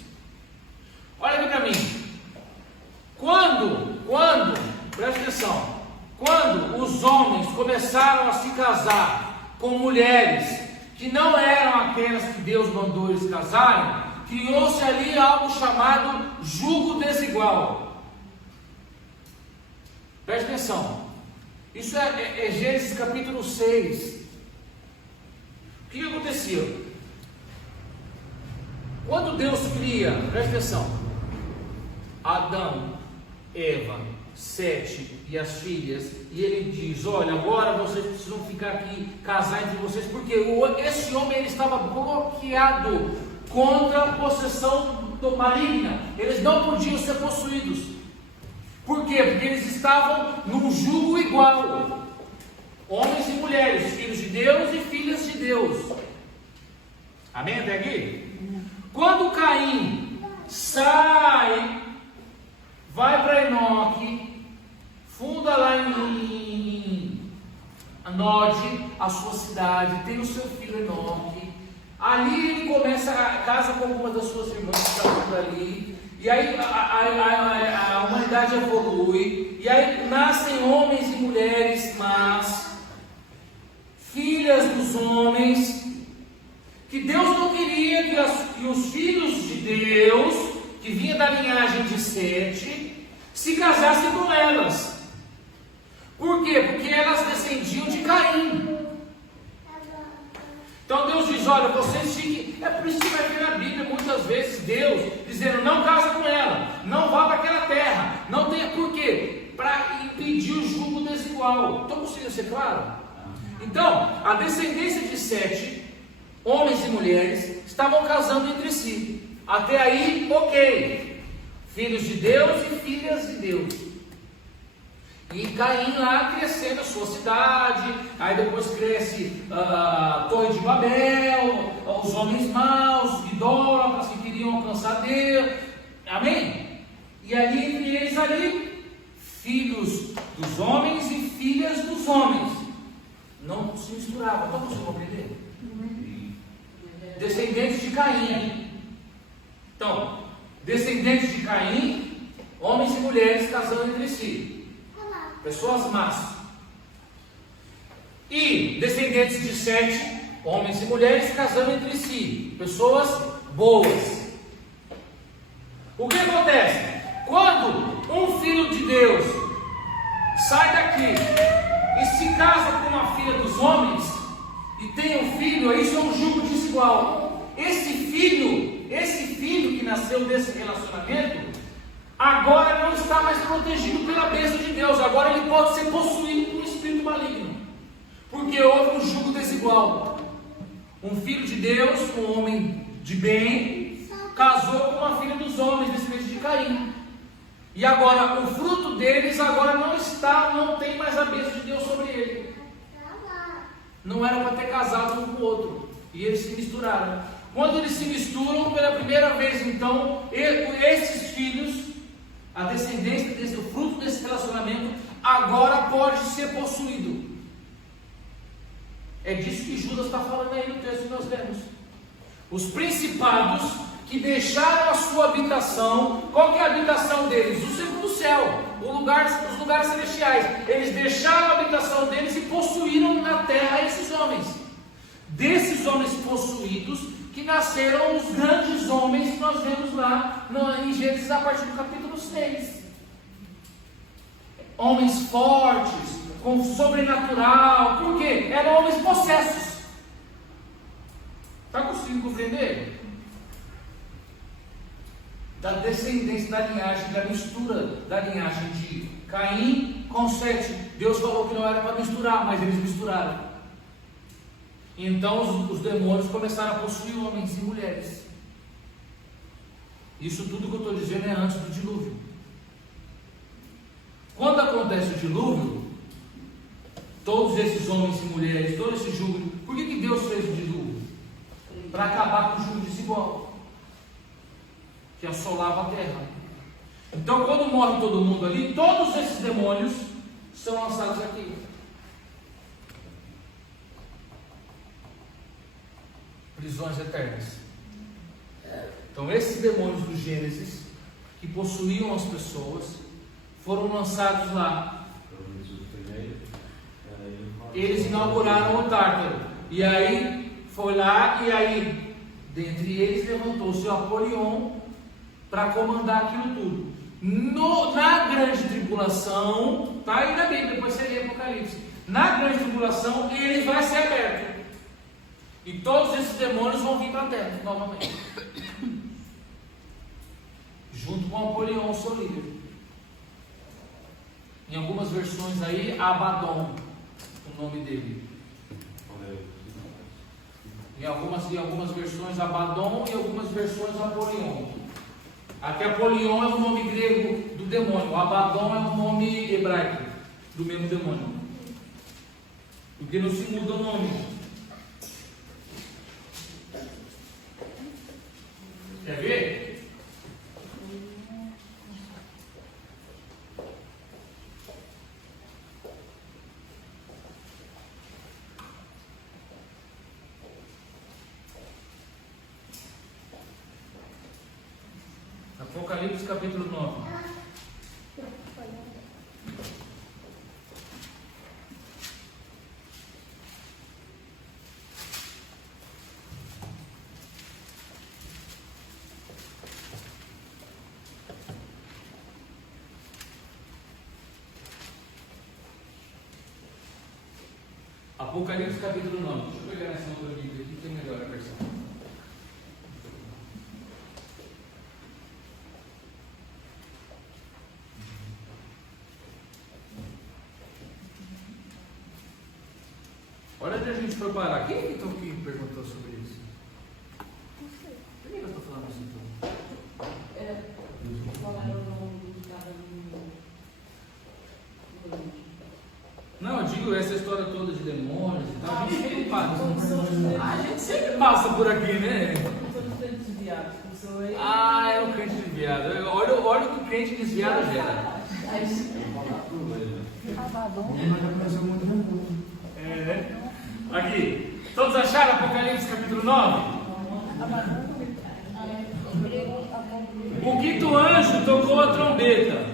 Olha aqui para mim. Presta atenção, quando os homens começaram a se casar com mulheres que não eram aquelas que Deus mandou eles casarem, criou-se ali algo chamado jugo desigual. Presta atenção, isso é Gênesis capítulo 6. O que acontecia? Quando Deus cria, presta atenção, Adão, Eva, Sete e as filhas, e ele diz: olha, agora vocês precisam ficar aqui, casar entre vocês, porque esse homem ele estava bloqueado contra a possessão maligna, eles não podiam ser possuídos. Por quê? Porque eles estavam num jugo igual, homens e mulheres, filhos de Deus e filhas de Deus. Amém até aqui? Quando Caim sai, vai para Enoque, funda lá em Nod a a sua cidade, tem o seu filho Enoque. Ali ele começa a casa com algumas das suas irmãs que estavam por ali. E aí a humanidade evolui. E aí nascem homens e mulheres más, filhas dos homens, que Deus não queria que os filhos de Deus, que vinha da linhagem de Sete, se casassem com elas. Por quê? Porque elas descendiam de Caim. Então Deus diz, olha, vocês fiquem... É por isso que vai ver na Bíblia muitas vezes Deus dizendo, não casa com ela, não vá para aquela terra, não tenha... Por quê? Para impedir o jugo desigual. Estão conseguindo ser claro? Então, a descendência de Sete, homens e mulheres, estavam casando entre si. Até aí, ok. Filhos de Deus e filhas de Deus. E Caim lá crescendo a sua cidade. Aí depois cresce a Torre de Babel, os homens maus, idólatras que queriam alcançar Deus. Amém? E ali entre eles ali, filhos dos homens e filhas dos homens. Não se misturavam. Então você compreender? Descendentes de Caim. Então, descendentes de Caim, homens e mulheres casando entre si. Pessoas más. E descendentes de Sete, homens e mulheres casando entre si. Pessoas boas. O que acontece? Quando um filho de Deus sai daqui e se casa com uma filha dos homens e tem um filho, isso é um jugo desigual. Esse filho que nasceu desse relacionamento, agora não está mais protegido pela bênção de Deus. Agora ele pode ser possuído por um espírito maligno, porque houve um jugo desigual. Um filho de Deus, um homem de bem, casou com uma filha dos homens, descendente de Caim. E agora o fruto deles agora não tem mais a bênção de Deus sobre ele. Não era para ter casado um com o outro. E eles se misturaram. Quando eles se misturam pela primeira vez, então, esses filhos, a descendência, o fruto desse relacionamento, agora pode ser possuído. É disso que Judas está falando aí no texto que nós lemos. Os principados que deixaram a sua habitação. Qual que é a habitação deles? O segundo céu, os lugares celestiais. Eles deixaram a habitação deles e possuíram na terra esses homens. Desses homens possuídos, que nasceram os grandes homens que nós vemos lá em Gênesis a partir do capítulo 6. Homens fortes, com sobrenatural. Por quê? Eram homens possessos. Está conseguindo compreender? Da descendência da linhagem, da mistura da linhagem de Caim com Sete. Deus falou que não era para misturar, mas eles misturaram. Então os demônios começaram a possuir homens e mulheres. Isso tudo que eu estou dizendo é antes do dilúvio. Quando acontece o dilúvio, todos esses homens e mulheres, todo esse jugo, por que Deus fez o dilúvio? Para acabar com o jugo desigual que assolava a terra. Então quando morre todo mundo ali, todos esses demônios são lançados aqui. Prisões eternas. Então esses demônios do Gênesis, que possuíam as pessoas, foram lançados lá. Eles inauguraram o Tártaro. E aí foi lá, e aí dentre eles levantou-se o Apolion para comandar aquilo tudo. Na grande tribulação, está aí na Bíblia, depois você lê Apocalipse. Na grande tribulação, ele vai ser aberto. E todos esses demônios vão vir para a terra novamente. Junto com Apolion, seu líder. Em algumas versões aí, Abaddon, o nome dele. Em algumas versões Abaddon e algumas versões Apolion. Aqui Apolion é o nome grego do demônio. Abaddon é o nome hebraico do mesmo demônio. Porque não se muda o nome. Quer ver? Apocalipse capítulo 9. Apocalipse capítulo 9. Deixa eu pegar essa outra Bíblia aqui, que é melhor a versão. Olha onde a gente foi parar. Quem é que então que perguntou sobre isso? Não sei. Por que eu estou falando isso então? Falaram dos caras do... Não, eu digo essa história toda de demônios e tal. A gente sempre passa. Começou A gente sempre passa por aqui, né? os crentes desviados. Começou aí. Ah, é o crente desviado. Olha o que o crente desviado gera. É. Aqui. Todos acharam Apocalipse capítulo 9? O quinto anjo tocou a trombeta.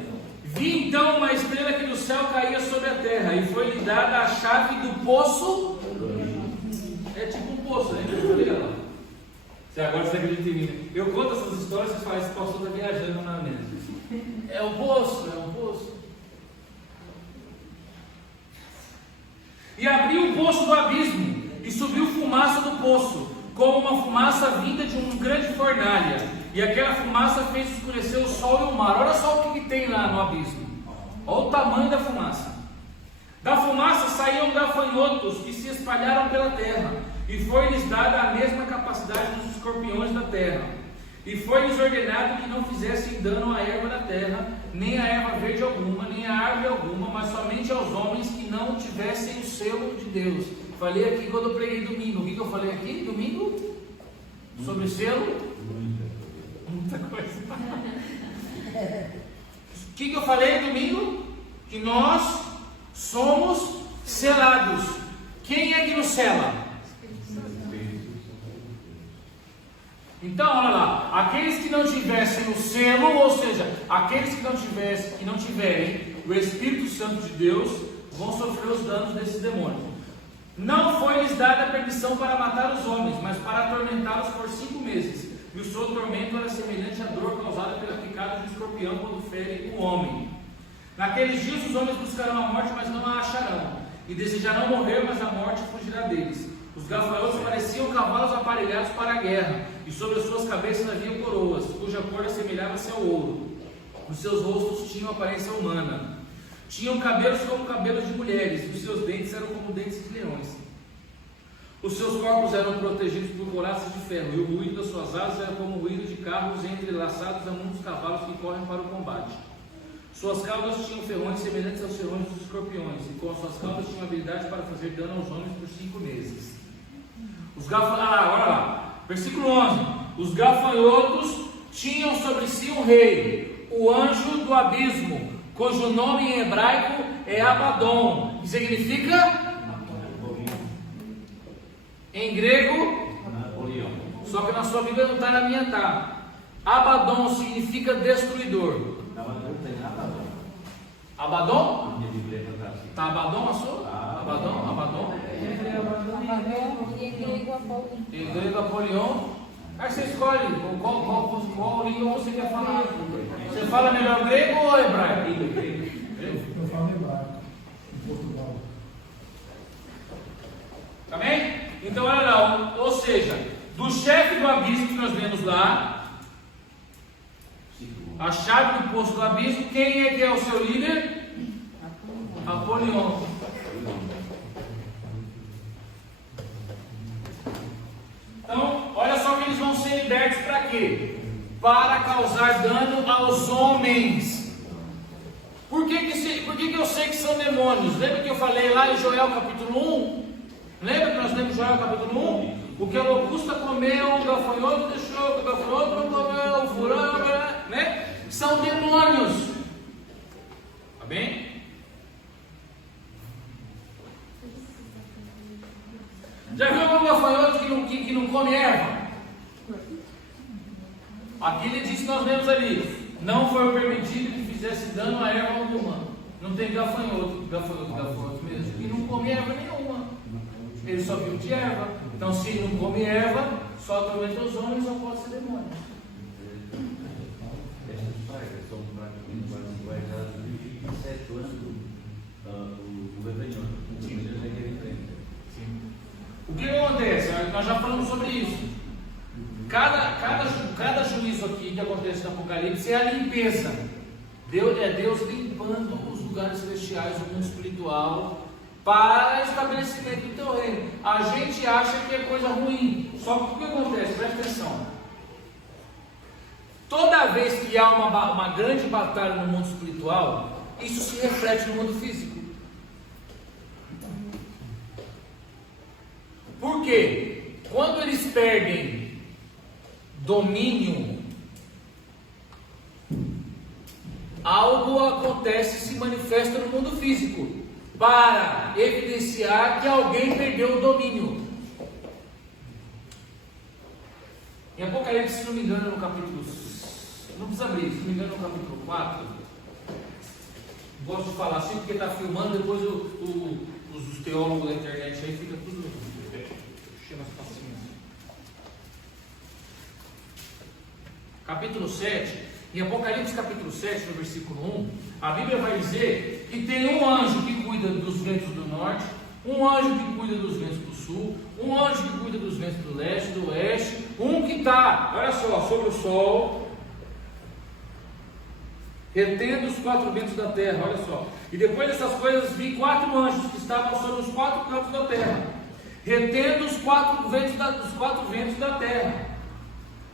Vi então uma estrela que do céu caía sobre a terra, e foi-lhe dada a chave do poço. É tipo um poço, né? Agora você acredita em mim. Eu conto essas histórias e você faz, esse pastor está viajando na mente. É um poço, é um poço. E abriu o poço do abismo, e subiu fumaça do poço, como uma fumaça vinda de uma grande fornalha. E aquela fumaça fez escurecer o sol e o mar. Olha só o que tem lá no abismo. Olha o tamanho da fumaça. Da fumaça saíam gafanhotos que se espalharam pela terra, e foi-lhes dada a mesma capacidade dos escorpiões da terra. E foi-lhes ordenado que não fizessem dano à erva da terra, nem à erva verde alguma, nem à árvore alguma, mas somente aos homens que não tivessem o selo de Deus. Falei aqui quando eu preguei domingo. O que eu falei aqui domingo? Sobre selo? Muita coisa. O que eu falei domingo? Que nós somos selados. Quem é que nos sela? Então, olha lá, aqueles que não tivessem o selo, ou seja, aqueles que não tiverem o Espírito Santo de Deus, vão sofrer os danos desses demônios. Não foi-lhes dada a permissão para matar os homens, mas para atormentá-los por 5 meses. E o seu tormento era semelhante à dor causada pela picada de um escorpião quando fere o homem. Naqueles dias os homens buscarão a morte, mas não a acharão, e desejarão morrer, mas a morte fugirá deles. Os gafanhotos pareciam cavalos aparelhados para a guerra, e sobre as suas cabeças haviam coroas, cuja cor assemelhava-se ao ouro. Os seus rostos tinham aparência humana. Tinham cabelos como cabelos de mulheres, e os seus dentes eram como dentes de leões. Os seus corpos eram protegidos por couraças de ferro, e o ruído das suas asas era como o ruído de carros entrelaçados a muitos cavalos que correm para o combate. Suas caudas tinham ferrões semelhantes aos ferrões dos escorpiões, e com as suas caudas tinham habilidade para fazer dano aos homens por 5 meses. Olha lá, versículo 11. Os gafanhotos tinham sobre si um rei, o anjo do abismo, cujo nome em hebraico é Abaddon, que significa... Em grego, só que na sua Bíblia não está, na minha está. Abaddon significa destruidor. Abaddon? Está Abaddon a sua? Abaddon. Em grego, Apolion. Aí você escolhe qual língua você quer falar. Você fala melhor grego ou hebraico? Eu falo hebraico, em Portugal. Amém? Então olha lá, ou seja, do chefe do abismo que nós vemos lá, a chave do poço do abismo, quem é que é o seu líder? Apolion. Então, olha só que eles vão ser libertos para quê? Para causar dano aos homens. Por que eu sei que são demônios? Lembra que eu falei lá em Joel capítulo 1? Lembra que nós lemos Joel capítulo 1? Porque a locusta comeu o gafanhoto, deixou o gafanhoto, comeu o furão, né? São demônios. Tá bem? Já viu algum gafanhoto que não come erva? Aqui ele diz que nós lemos ali: não foi permitido que fizesse dano a erva alguma. Não tem gafanhoto mesmo, que não come erva nenhuma. Ele só viu de erva. Então, se ele não come erva, só atormenta os homens, só pode ser demônio. Essas pragas são praticamente quase iguais às de 7 anos do Levanhoso. O que acontece? Nós já falamos sobre isso. Cada juízo aqui que acontece no Apocalipse é a limpeza. Deus limpando os lugares celestiais, o mundo espiritual, para estabelecimento do teu reino. A gente acha que é coisa ruim. Só que o que acontece? Presta atenção. Toda vez que há uma grande batalha no mundo espiritual, isso se reflete no mundo físico. Por quê? Quando eles perdem domínio, algo acontece, se manifesta no mundo físico, para evidenciar que alguém perdeu o domínio. Em Apocalipse, se não me engano, no capítulo, não precisa abrir, se não me engano, no capítulo 4, gosto de falar assim porque está filmando, depois os teólogos da internet aí fica tudo cheio as passinhas. Capítulo 7, em Apocalipse capítulo 7, no versículo 1, a Bíblia vai dizer que tem um anjo que cuida dos ventos do norte, um anjo que cuida dos ventos do sul, um anjo que cuida dos ventos do leste, do oeste, um que está, olha só, sobre o sol, retendo os 4 ventos da terra, olha só. E depois dessas coisas vi 4 anjos que estavam sobre os 4 cantos da terra, retendo os 4 ventos da terra,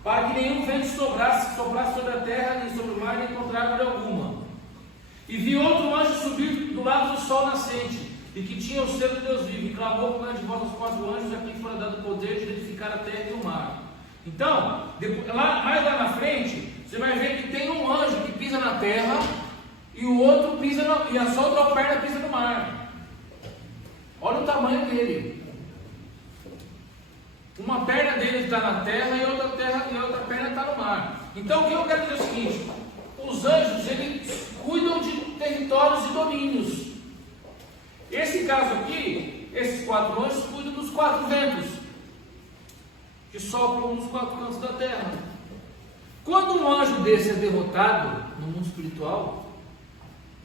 para que nenhum vento soprasse sobre a terra, nem sobre o mar, nem contra árvore alguma. E vi outro anjo subir do lado do sol nascente, e que tinha o selo de Deus vivo, e clamou com grande voz aos 4 anjos, a quem fora dado o poder de edificar a terra e o mar. Então, mais lá na frente, você vai ver que tem um anjo que pisa na terra, e o outro pisa e a sua outra perna pisa no mar. Olha o tamanho dele. Uma perna dele está na terra e outra perna está no mar. Então o que eu quero dizer é o seguinte: os anjos, eles cuidam de territórios e domínios. Esse caso aqui, esses 4 anjos cuidam dos 4 ventos que sopram nos 4 cantos da terra. Quando um anjo desse é derrotado no mundo espiritual,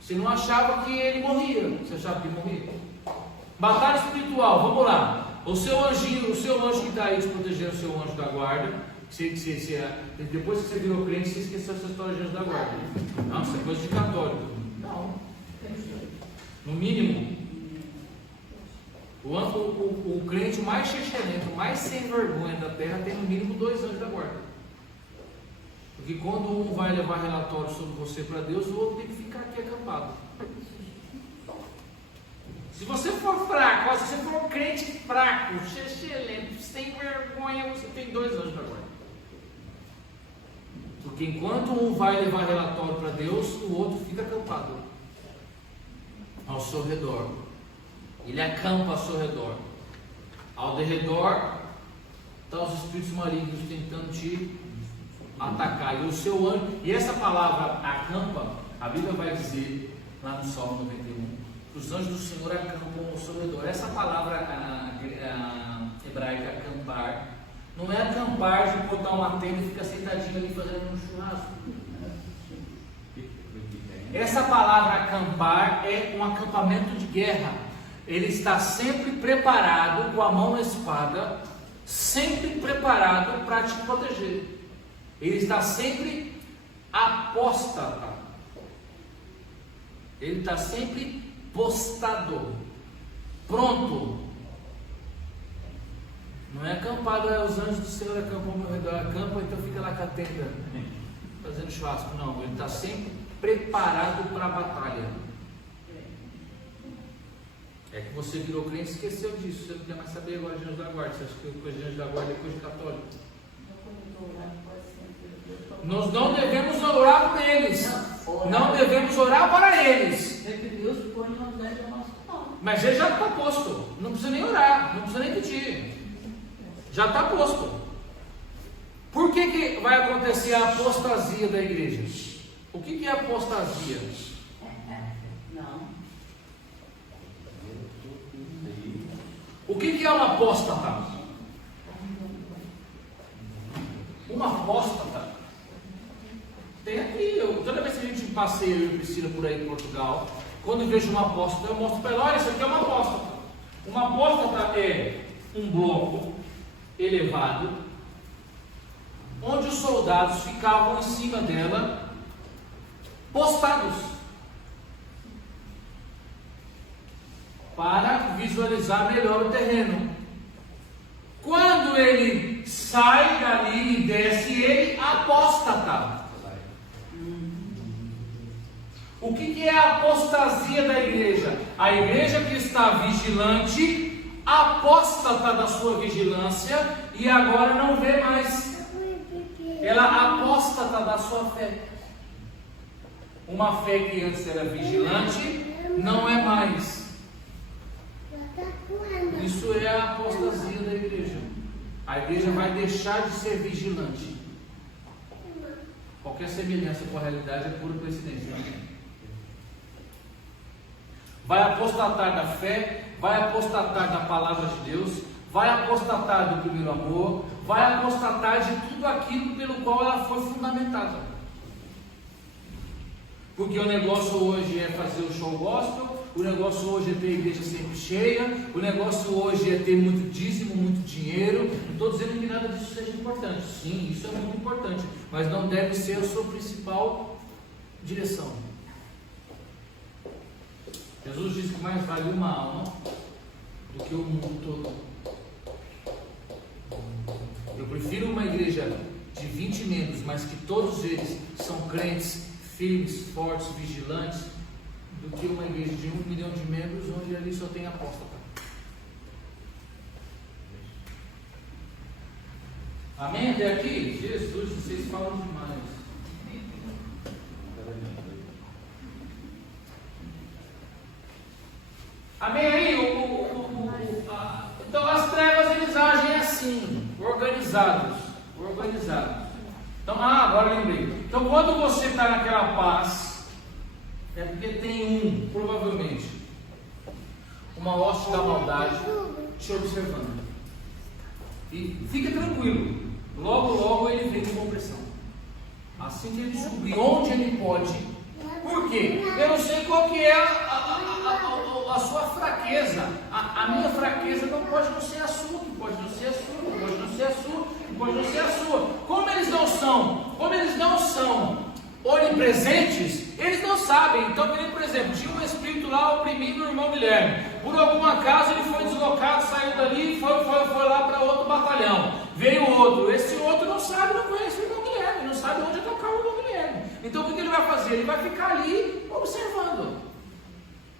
você não achava que ele morria. Você achava que ele morria? Batalha espiritual, vamos lá. O seu anjo que está aí te protegendo, o seu anjo da guarda. Depois que você virou crente, você esqueceu essa história de anjo da guarda. Não, isso é coisa de católico. Não. No mínimo, o crente mais chechelento, mais sem vergonha da terra, tem no mínimo 2 anjos da guarda. Porque quando um vai levar relatório sobre você para Deus, o outro tem que ficar aqui acampado. Se você for fraco, se você for um crente fraco, chechelento, sem vergonha, você tem 2 anjos da guarda. Porque enquanto um vai levar relatório para Deus, o outro fica acampado ao seu redor. Ele acampa ao seu redor. Ao derredor estão os espíritos malignos tentando te atacar. E o seu anjo, e essa palavra acampa, a Bíblia vai dizer lá no Salmo 91, os anjos do Senhor acampam ao seu redor. Essa palavra hebraica, acampar, não é acampar de botar uma tenda e ficar sentadinho ali fazendo um churrasco. Essa palavra acampar é um acampamento de guerra. Ele está sempre preparado, com a mão na espada, sempre preparado para te proteger. Ele está sempre apóstata. Ele está sempre postado, pronto. Não é acampado, os anjos do Senhor acampam ao meu redor, acampam, então fica lá com a tenda fazendo churrasco. Não, ele está sempre preparado para a batalha. É que você virou crente e esqueceu disso. Você não quer mais saber agora de anjos da guarda. Você acha que coisa de anjos da guarda é coisa de católico? Nós não devemos orar por eles. Não devemos orar para eles. Mas ele já está posto. Não precisa nem orar, não precisa nem pedir. Já está posto. Por que vai acontecer a apostasia da igreja? O que é apostasia? Não. O que é uma apóstata? Uma apóstata. Tem aqui, toda vez que a gente passeia, eu e Priscila por aí em Portugal, quando eu vejo uma apóstata, eu mostro para ela: olha, isso aqui é uma apóstata. Uma apóstata é um bloco elevado, onde os soldados ficavam em cima dela, postados, para visualizar melhor o terreno. Quando ele sai dali e desce, ele apóstata. O que é a apostasia da igreja? A igreja que está vigilante, apóstata da sua vigilância e agora não vê mais. Ela apóstata da sua fé. Uma fé que antes era vigilante, não é mais. Isso é a apostasia da igreja. A igreja vai deixar de ser vigilante. Qualquer semelhança com a realidade é pura coincidência. Vai apostatar da fé, vai apostatar da palavra de Deus, vai apostatar do primeiro amor, vai apostatar de tudo aquilo pelo qual ela foi fundamentada. Porque o negócio hoje é fazer o show gospel, o negócio hoje é ter a igreja sempre cheia, o negócio hoje é ter muito dízimo, muito dinheiro. Não estou dizendo que nada disso seja importante. Sim, isso é muito importante, mas não deve ser a sua principal direção. Jesus disse que mais vale uma alma do que o mundo todo. Eu prefiro uma igreja de 20 membros, mas que todos eles são crentes, firmes, fortes, vigilantes, do que uma igreja de 1 milhão de membros, onde ali só tem apóstata. Amém? Até aqui? Jesus, vocês falam demais. Amém? Aí, então as trevas eles agem assim, organizados. Então, agora lembrei. Então, quando você está naquela paz, é porque tem provavelmente, uma hoste da maldade te observando. E fica tranquilo, logo ele vem com opressão. Assim que ele descobrir onde ele pode. Por quê? Eu não sei qual que é a sua fraqueza. A minha fraqueza não pode não ser a sua, que pode não ser a sua, que pode não ser a sua, que pode não ser a sua. Como eles não são onipresentes, eles não sabem. Então, por exemplo, tinha um espírito lá oprimindo o irmão Guilherme. Por algum acaso ele foi deslocado, saiu dali e foi lá para outro batalhão. Veio outro. Esse outro não sabe, não conhece o irmão Guilherme, não sabe onde atacar o irmão Guilherme. Então o que ele vai fazer? Ele vai ficar ali observando.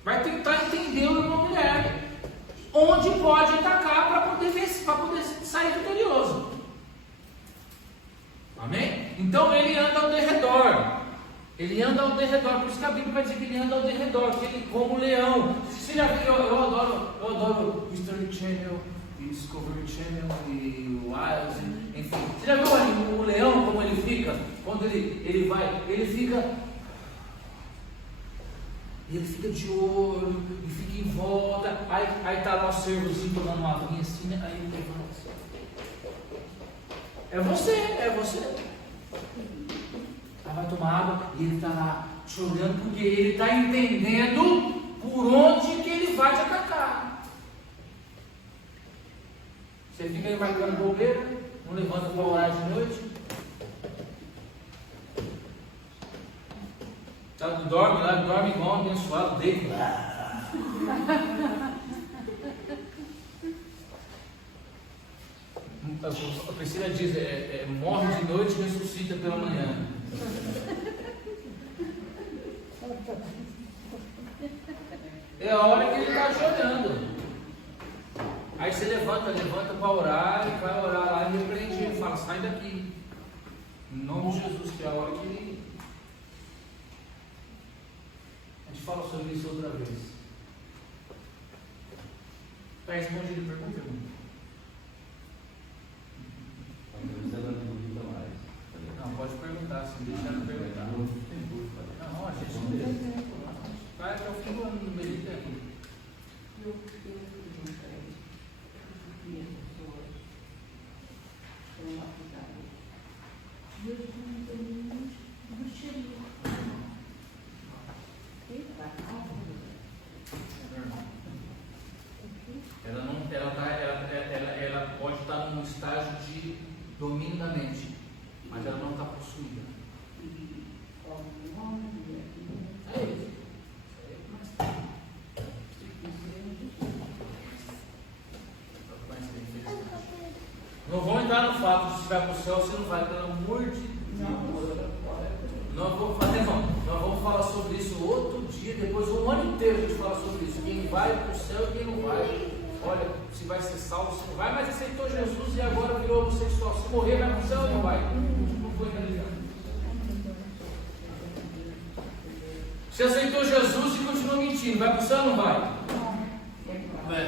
Vai tentar entender o irmão Guilherme. Onde pode atacar para poder sair vitorioso. Amém? Então ele anda ao derredor. Por isso que a Bíblia vai dizer que ele anda ao derredor, que ele como leão. Você já viu? Eu adoro o History Channel, e Discovery Channel, e o Wild, enfim. Você já viu o leão como ele fica? Quando ele vai, ele fica de olho, e fica em volta. Aí está lá o servozinho tomando uma aguinha assim, né? Aí ele levanta assim. É você. Aí vai tomar água e ele está lá chorando porque ele está entendendo por onde que ele vai te atacar. Você fica aí marcando bobeira, não levanta para orar de noite. Dorme igual um abençoado dele. A Priscila diz, morre de noite e ressuscita pela manhã. É a hora que ele está chorando. Aí você levanta para orar, e vai orar lá e repreende ele, fala: sai daqui. Em nome de Jesus, que é a hora que ele... A gente fala sobre isso outra vez. Está respondido, pergunta. Não, pode perguntar, se deixar de perguntar. voando no meio do tempo. Eu não sei. Minhas pessoas estão lá cuidando. Deus não tem muito cheiro. Eita, Ela pode estar num estágio de domínio da mente, mas ela não está possuída. É isso. Não vou entrar no fato de se vai para o céu ou se não vai, pelo amor de Deus. Nós vamos falar sobre isso outro dia, depois um ano inteiro a gente fala sobre isso. Quem vai para o céu e quem não vai. Olha, se vai ser salvo, se não vai, mas aceitou Jesus e agora virou homossexual. Se morrer, vai para o céu ou não vai? Não foi realizado. Se aceitou Jesus e continua mentindo, vai para o céu ou não vai?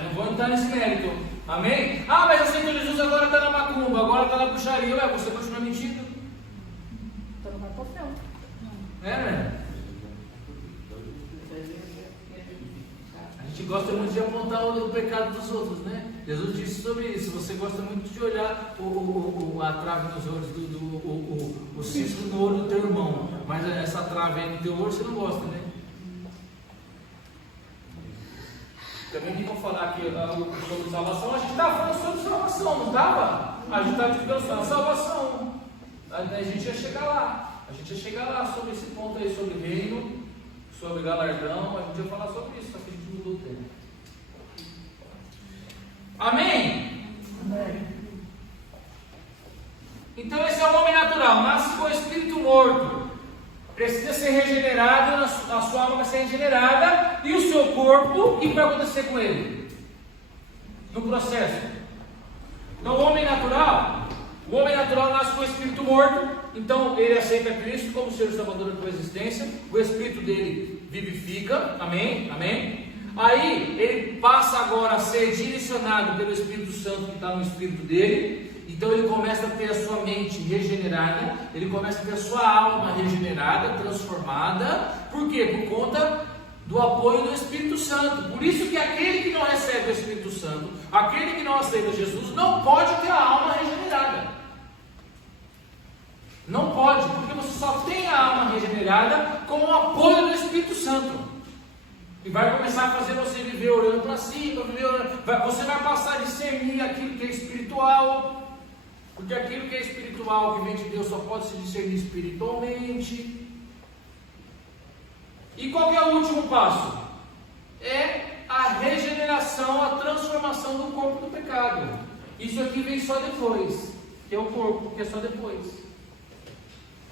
Não vou entrar nesse mérito. Amém? Ah, mas aceitou Jesus, agora está na macumba, agora está na bruxaria. Ué, você continua mentindo? Então não vai para o céu. Né? A gente gosta muito de apontar o pecado dos outros, né? Jesus disse sobre isso. Você gosta muito de olhar a trave nos olhos, o cisco no olho do teu irmão, mas essa trave aí no teu olho você não gosta, né? Também que vão falar aqui sobre salvação, a gente estava falando sobre salvação, não estava? A gente estava discutindo salvação. A gente ia chegar lá. A gente ia chegar lá sobre esse ponto aí, sobre reino, sobre galardão. A gente ia falar sobre isso, só que a gente mudou o tempo. Amém? Amém. Então esse é o homem natural, nasce com o espírito morto. Precisa ser regenerado, a sua alma vai ser regenerada. E o seu corpo, o que vai acontecer com ele? No processo. Então o homem natural nasce com o espírito morto. Então ele aceita Cristo como ser o salvador da sua existência. O espírito dele vivifica. Amém? Amém? Aí ele passa agora a ser direcionado pelo Espírito Santo que está no espírito dele. Então ele começa a ter a sua mente regenerada, ele começa a ter a sua alma regenerada, transformada. Por quê? Por conta do apoio do Espírito Santo. Por isso que aquele que não recebe o Espírito Santo, aquele que não aceita Jesus, não pode ter a alma regenerada. Não pode, porque você só tem a alma regenerada com o apoio do Espírito Santo. E vai começar a fazer você viver orando para cima, você vai passar a discernir aquilo que é espiritual. Porque aquilo que é espiritual, que vem de Deus, só pode se discernir espiritualmente. E qual que é o último passo? É a regeneração, a transformação do corpo do pecado. Isso aqui vem só depois, que é o corpo, que é só depois.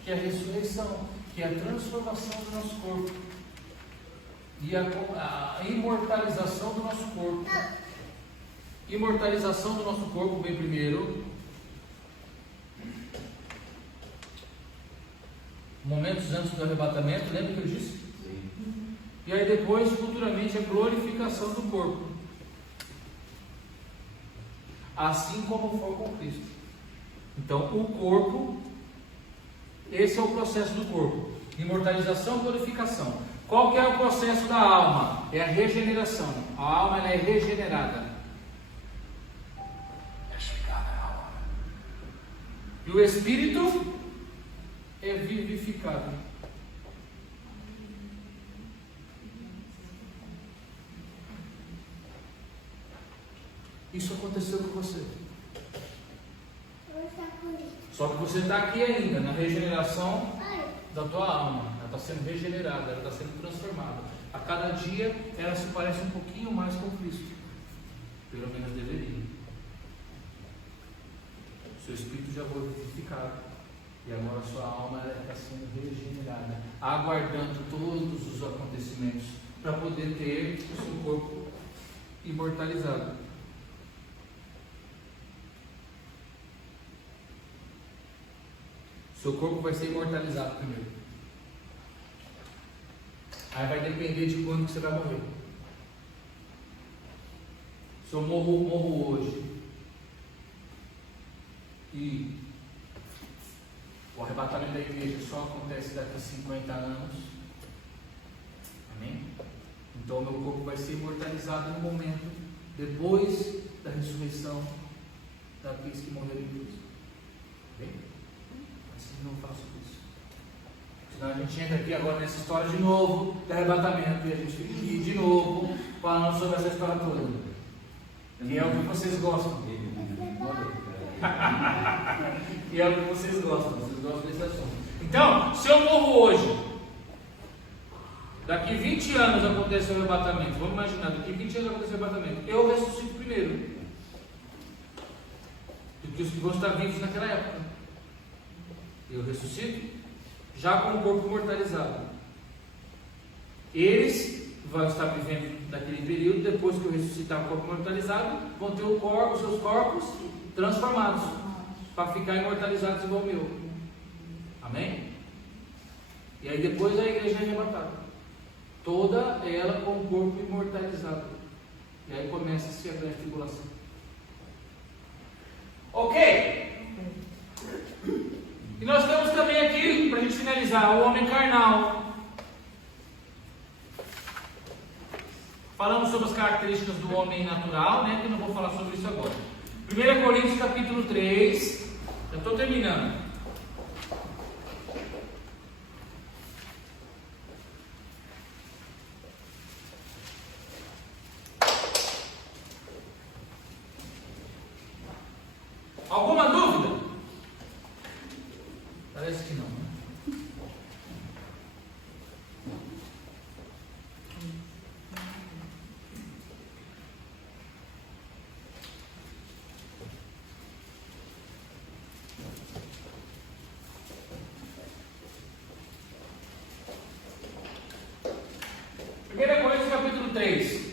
Que é a ressurreição, que é a transformação do nosso corpo. E a imortalização do nosso corpo. Imortalização do nosso corpo vem primeiro. Momentos antes do arrebatamento, lembra que eu disse? Sim. E aí depois, futuramente, a glorificação do corpo. Assim como for com Cristo. Então, o corpo, esse é o processo do corpo. Imortalização, glorificação. Qual que é o processo da alma? É a regeneração. A alma ela é regenerada. É chegada a alma. E o espírito é vivificado. Isso aconteceu com você. Só que você está aqui ainda, na regeneração da tua alma. Ela está sendo regenerada, ela está sendo transformada. A cada dia ela se parece um pouquinho mais com Cristo. Pelo menos deveria. O seu espírito já foi vivificado. E agora a sua alma está sendo regenerada, aguardando todos os acontecimentos para poder ter o seu corpo imortalizado. Seu corpo vai ser imortalizado primeiro. Aí vai depender de quando você vai morrer. Se eu morro hoje e o arrebatamento da igreja só acontece daqui a 50 anos. Amém? Então o meu corpo vai ser imortalizado no momento, depois da ressurreição daqueles que morreram em Cristo. Bem? Assim não faço isso. Senão a gente entra aqui agora nessa história de novo, do arrebatamento, e a gente fica aqui de novo, falando sobre essa história toda. Que é o que vocês gostam. E é o que vocês gostam desse assunto. Então, se eu morro hoje, daqui 20 anos acontece o arrebatamento, vamos imaginar, daqui 20 anos acontece o arrebatamento, eu ressuscito primeiro do que os que vão estar vivos naquela época. Eu ressuscito já com o corpo mortalizado. Eles vão estar vivendo naquele período, depois que eu ressuscitar o corpo mortalizado, vão ter os seus corpos transformados para ficar imortalizados igual o meu. Amém? E aí depois a igreja é arrebatada, toda ela com o corpo imortalizado. E aí começa-se a grande tribulação. Ok? E nós temos também aqui, para a gente finalizar, o homem carnal. Falamos sobre as características do homem natural, né? Que eu não vou falar sobre isso agora. 1 Coríntios capítulo 3. Já estou terminando. Alguma dúvida? Parece que não, né? Primeira Coríntios capítulo 3.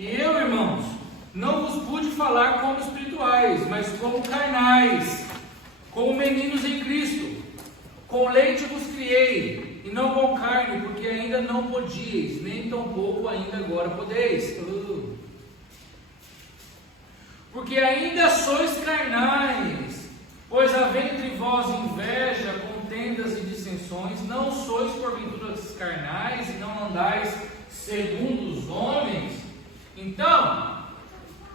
E eu, irmãos, não vos pude falar como espirituais, mas como carnais, como meninos em Cristo. Com leite vos criei, e não com carne, porque ainda não podíeis, nem tampouco ainda agora podeis. Porque ainda sois carnais, pois havendo entre vós inveja, contendas e dissensões, não sois porventura carnais, e não andais segundo os homens. Então,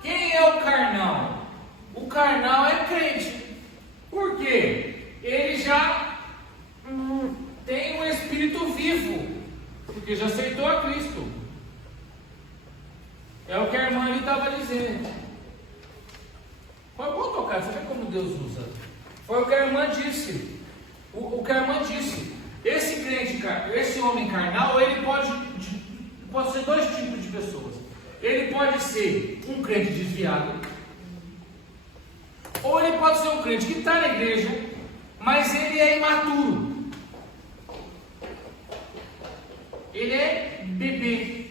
quem é o carnal? O carnal é crente. Por quê? Ele já tem um espírito vivo, porque já aceitou a Cristo. É o que a irmã ali estava dizendo. Foi bom tocar, você vê como Deus usa. Foi o que a irmã disse. O que a irmã disse. Esse crente, esse homem carnal, ele pode ser dois tipos de pessoas. Ele pode ser um crente desviado, ou ele pode ser um crente que está na igreja, mas ele é imaturo. Ele é bebê.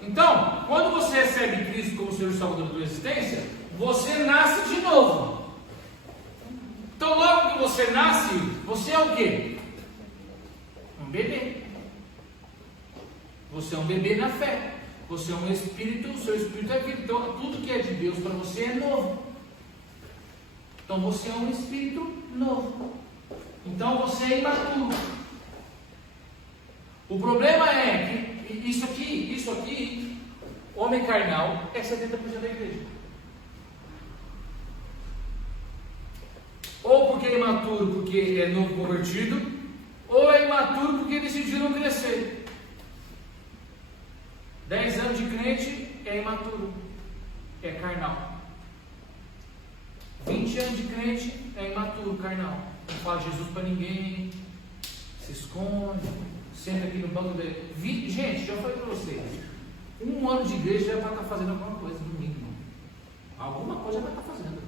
Então, quando você recebe Cristo como Senhor e Salvador da sua existência, você nasce de novo. Então, logo que você nasce, você é o quê? Um bebê. Você é um bebê na fé. Você é um espírito, o seu espírito é vivo. Então, tudo que é de Deus para você é novo. Então, você é um espírito novo. Então, você é imaturo. O problema é que isso aqui, homem carnal, é 70% da igreja. Ou porque é imaturo, porque é novo convertido, ou é imaturo porque decidiu não crescer. 10 anos de crente é imaturo, é carnal. 20 anos de crente é imaturo, carnal. Não fala Jesus para ninguém, se esconde, senta aqui no banco dele. Gente, já falei para vocês, 1 ano de igreja já vai estar fazendo alguma coisa, no mínimo. Alguma coisa vai estar fazendo.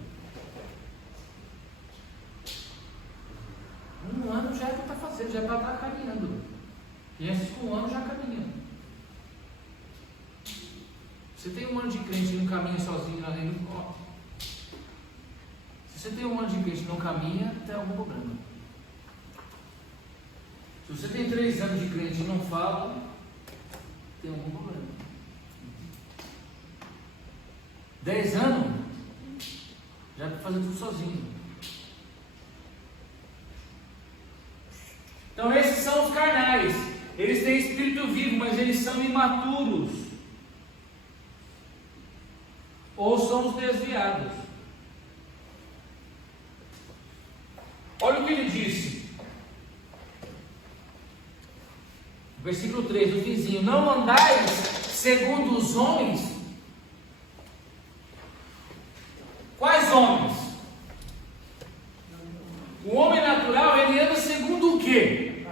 1 ano já é para estar fazendo, já é para estar caminhando. Crianças com 1 ano já caminham. Você tem 1 ano de crente e não caminha sozinho na lei, se você tem 1 ano de crente e não caminha, tem algum problema. Se você tem 3 anos de crente e não fala, tem algum problema. 10 anos, já está fazendo tudo sozinho. Então esses são os carnais. Eles têm espírito vivo, mas eles são imaturos. Ou são os desviados. Olha o que ele disse. Versículo 3, o vizinho: não andais segundo os homens. Quais homens? O homem natural, ele anda segundo o quê?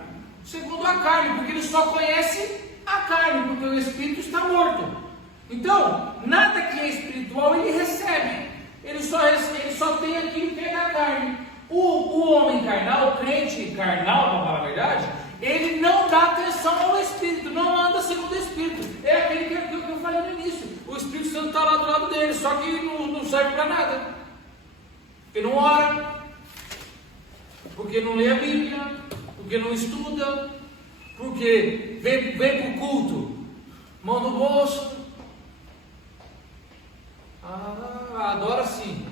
Segundo a carne, porque ele só conhece a carne, porque o espírito está morto. Então, nada que é espiritual ele recebe. Ele só tem aquilo que é da carne. O homem carnal, o crente carnal, para falar a verdade, ele não dá atenção ao Espírito, não anda segundo o Espírito. É aquele que eu falei no início. O Espírito Santo está lá do lado dele, só que não serve para nada. Porque não ora, porque não lê a Bíblia, porque não estuda, porque vem para o culto, mão no bolso. Adora sim.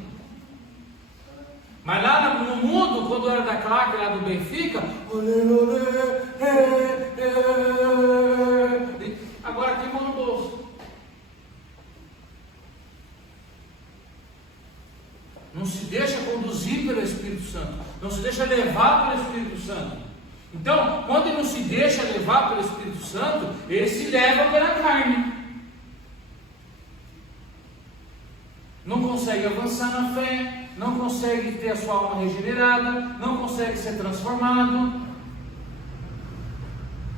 Mas lá no mundo, quando era da claque lá do Benfica, agora tem mão no bolso. Não se deixa conduzir pelo Espírito Santo, não se deixa levar pelo Espírito Santo. Então, quando ele não se deixa levar pelo Espírito Santo, ele se leva pela carne. Não consegue avançar na fé, não consegue ter a sua alma regenerada, não consegue ser transformado,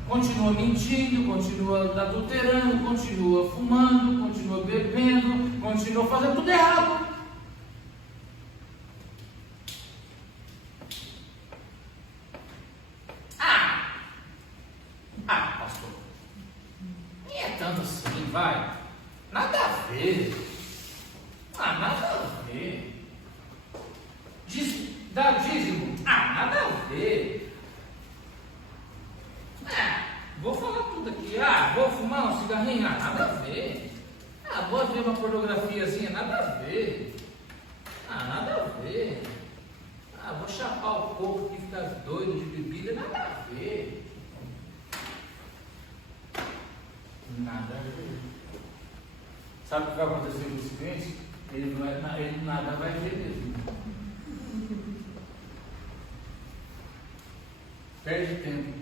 continua mentindo, continua adulterando, continua fumando, continua bebendo, continua fazendo tudo errado. Pastor, nem é tanto assim, vai, nada a ver. Nada a ver. Dá dízimo? Nada a ver. Vou falar tudo aqui. Vou fumar um cigarrinho? Nada a ver. Vou ver uma pornografiazinha? Nada a ver. Nada a ver. Vou chapar o corpo que fica doido de bebida? Nada a ver. Nada a ver. Sabe o que vai acontecer com esse cliente? Ele nada vai ver mesmo. Perde tempo.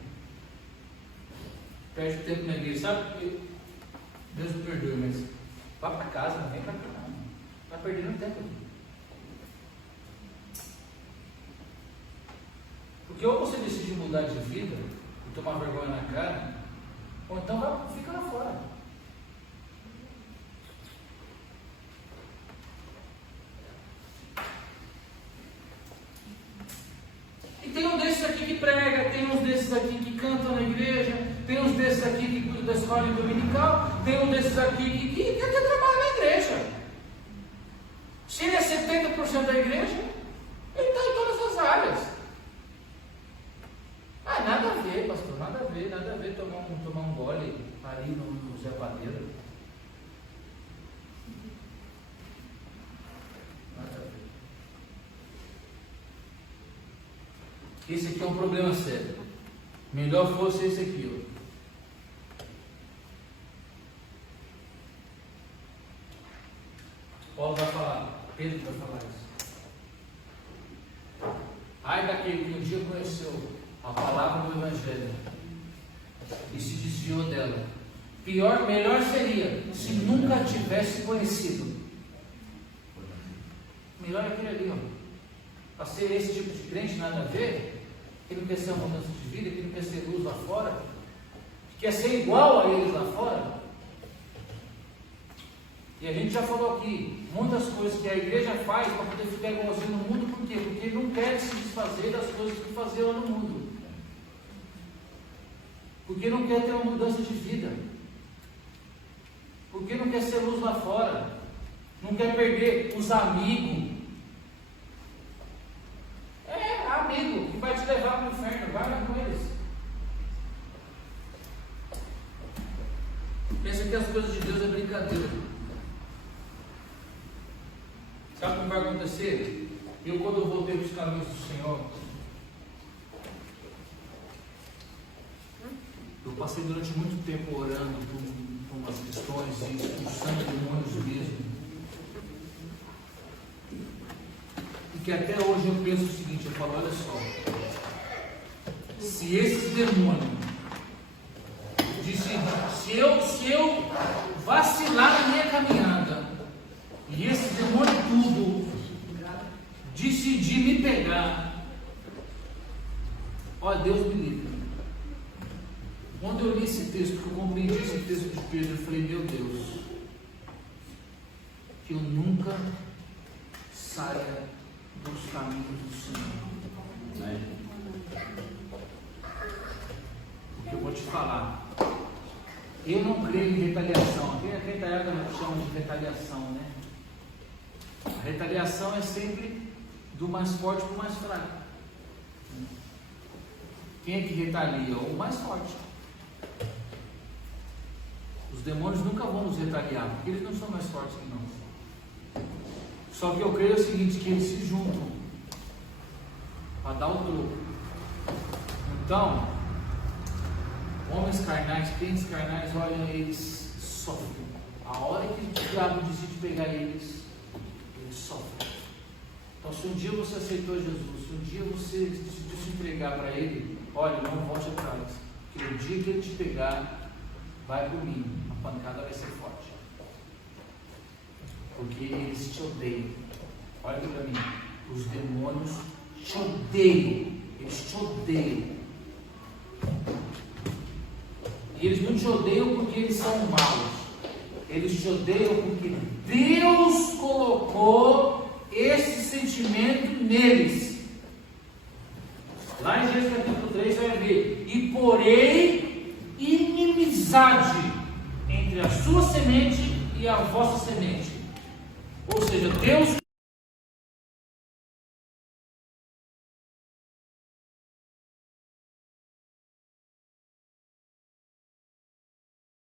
Perde tempo na igreja. Sabe porque Deus me perdoe, mas vá para casa, não vem para cá não. Está perdendo tempo. Porque ou você decide mudar de vida e tomar vergonha na cara, ou então fica lá fora. Tem um desses aqui que prega, tem uns desses aqui que cantam na igreja, tem uns desses aqui que cuidam da escola dominical, tem um desses aqui que até trabalha na igreja. Se ele é 70% da igreja, ele está em todas as áreas. Nada a ver, pastor, nada a ver tomar um gole ali no Zé Padeiro. Esse aqui é um problema sério. Melhor fosse esse aqui, Paulo vai falar, Pedro vai falar isso. Ai daquele que um dia conheceu a palavra do Evangelho e se desviou dela. Melhor seria se nunca tivesse conhecido. Melhor é aquele ali, Para ser esse tipo de crente, nada a ver, que não quer ser uma mudança de vida, que não quer ser luz lá fora, que quer ser igual a eles lá fora. E a gente já falou aqui, muitas coisas que a igreja faz para poder ficar igualzinho no mundo, por quê? Porque não quer se desfazer das coisas que fazia lá no mundo. Porque não quer ter uma mudança de vida. Porque não quer ser luz lá fora. Não quer perder os amigos. Amigo que vai te levar para o inferno, vai lá com eles. Pensa que as coisas de Deus é brincadeira. Sabe o que vai acontecer? Eu, quando eu voltei para os caminhos do Senhor, eu passei durante muito tempo orando por umas questões e expulsando demônios mesmo. E que até hoje eu penso o seguinte, eu falo, olha só, se esses demônios, se eu vacilar na minha caminhada, e esse demônio tudo decidir me pegar, ó, Deus me livre. Quando eu li esse texto, que eu compreendi esse texto de Pedro, eu falei, meu Deus, que eu nunca saia dos caminhos do Senhor. Né? Porque eu vou te falar, eu não creio em retaliação. Aqui a retaliada chama de retaliação, né? A retaliação é sempre do mais forte para o mais fraco. Quem é que retalia? O mais forte. Os demônios nunca vão nos retaliar, porque eles não são mais fortes que nós. Só que eu creio o seguinte, que eles se juntam para dar o troco. Então, homens carnais, crentes carnais, olha, eles sofrem. A hora que o diabo decide pegar eles sofrem. Então, se um dia você aceitou Jesus, se um dia você decidiu se entregar para Ele, olha, não volte atrás. Porque o dia que Ele te pegar, vai por mim, a pancada vai ser forte. Porque eles te odeiam. Olha aqui para mim, os demônios te odeiam. Eles te odeiam. E eles não te odeiam porque eles são maus. Eles te odeiam porque Deus colocou esse sentimento neles. Lá em Gênesis capítulo 3 vai ver: e porém inimizade entre a sua semente e a vossa semente. Ou seja, Deus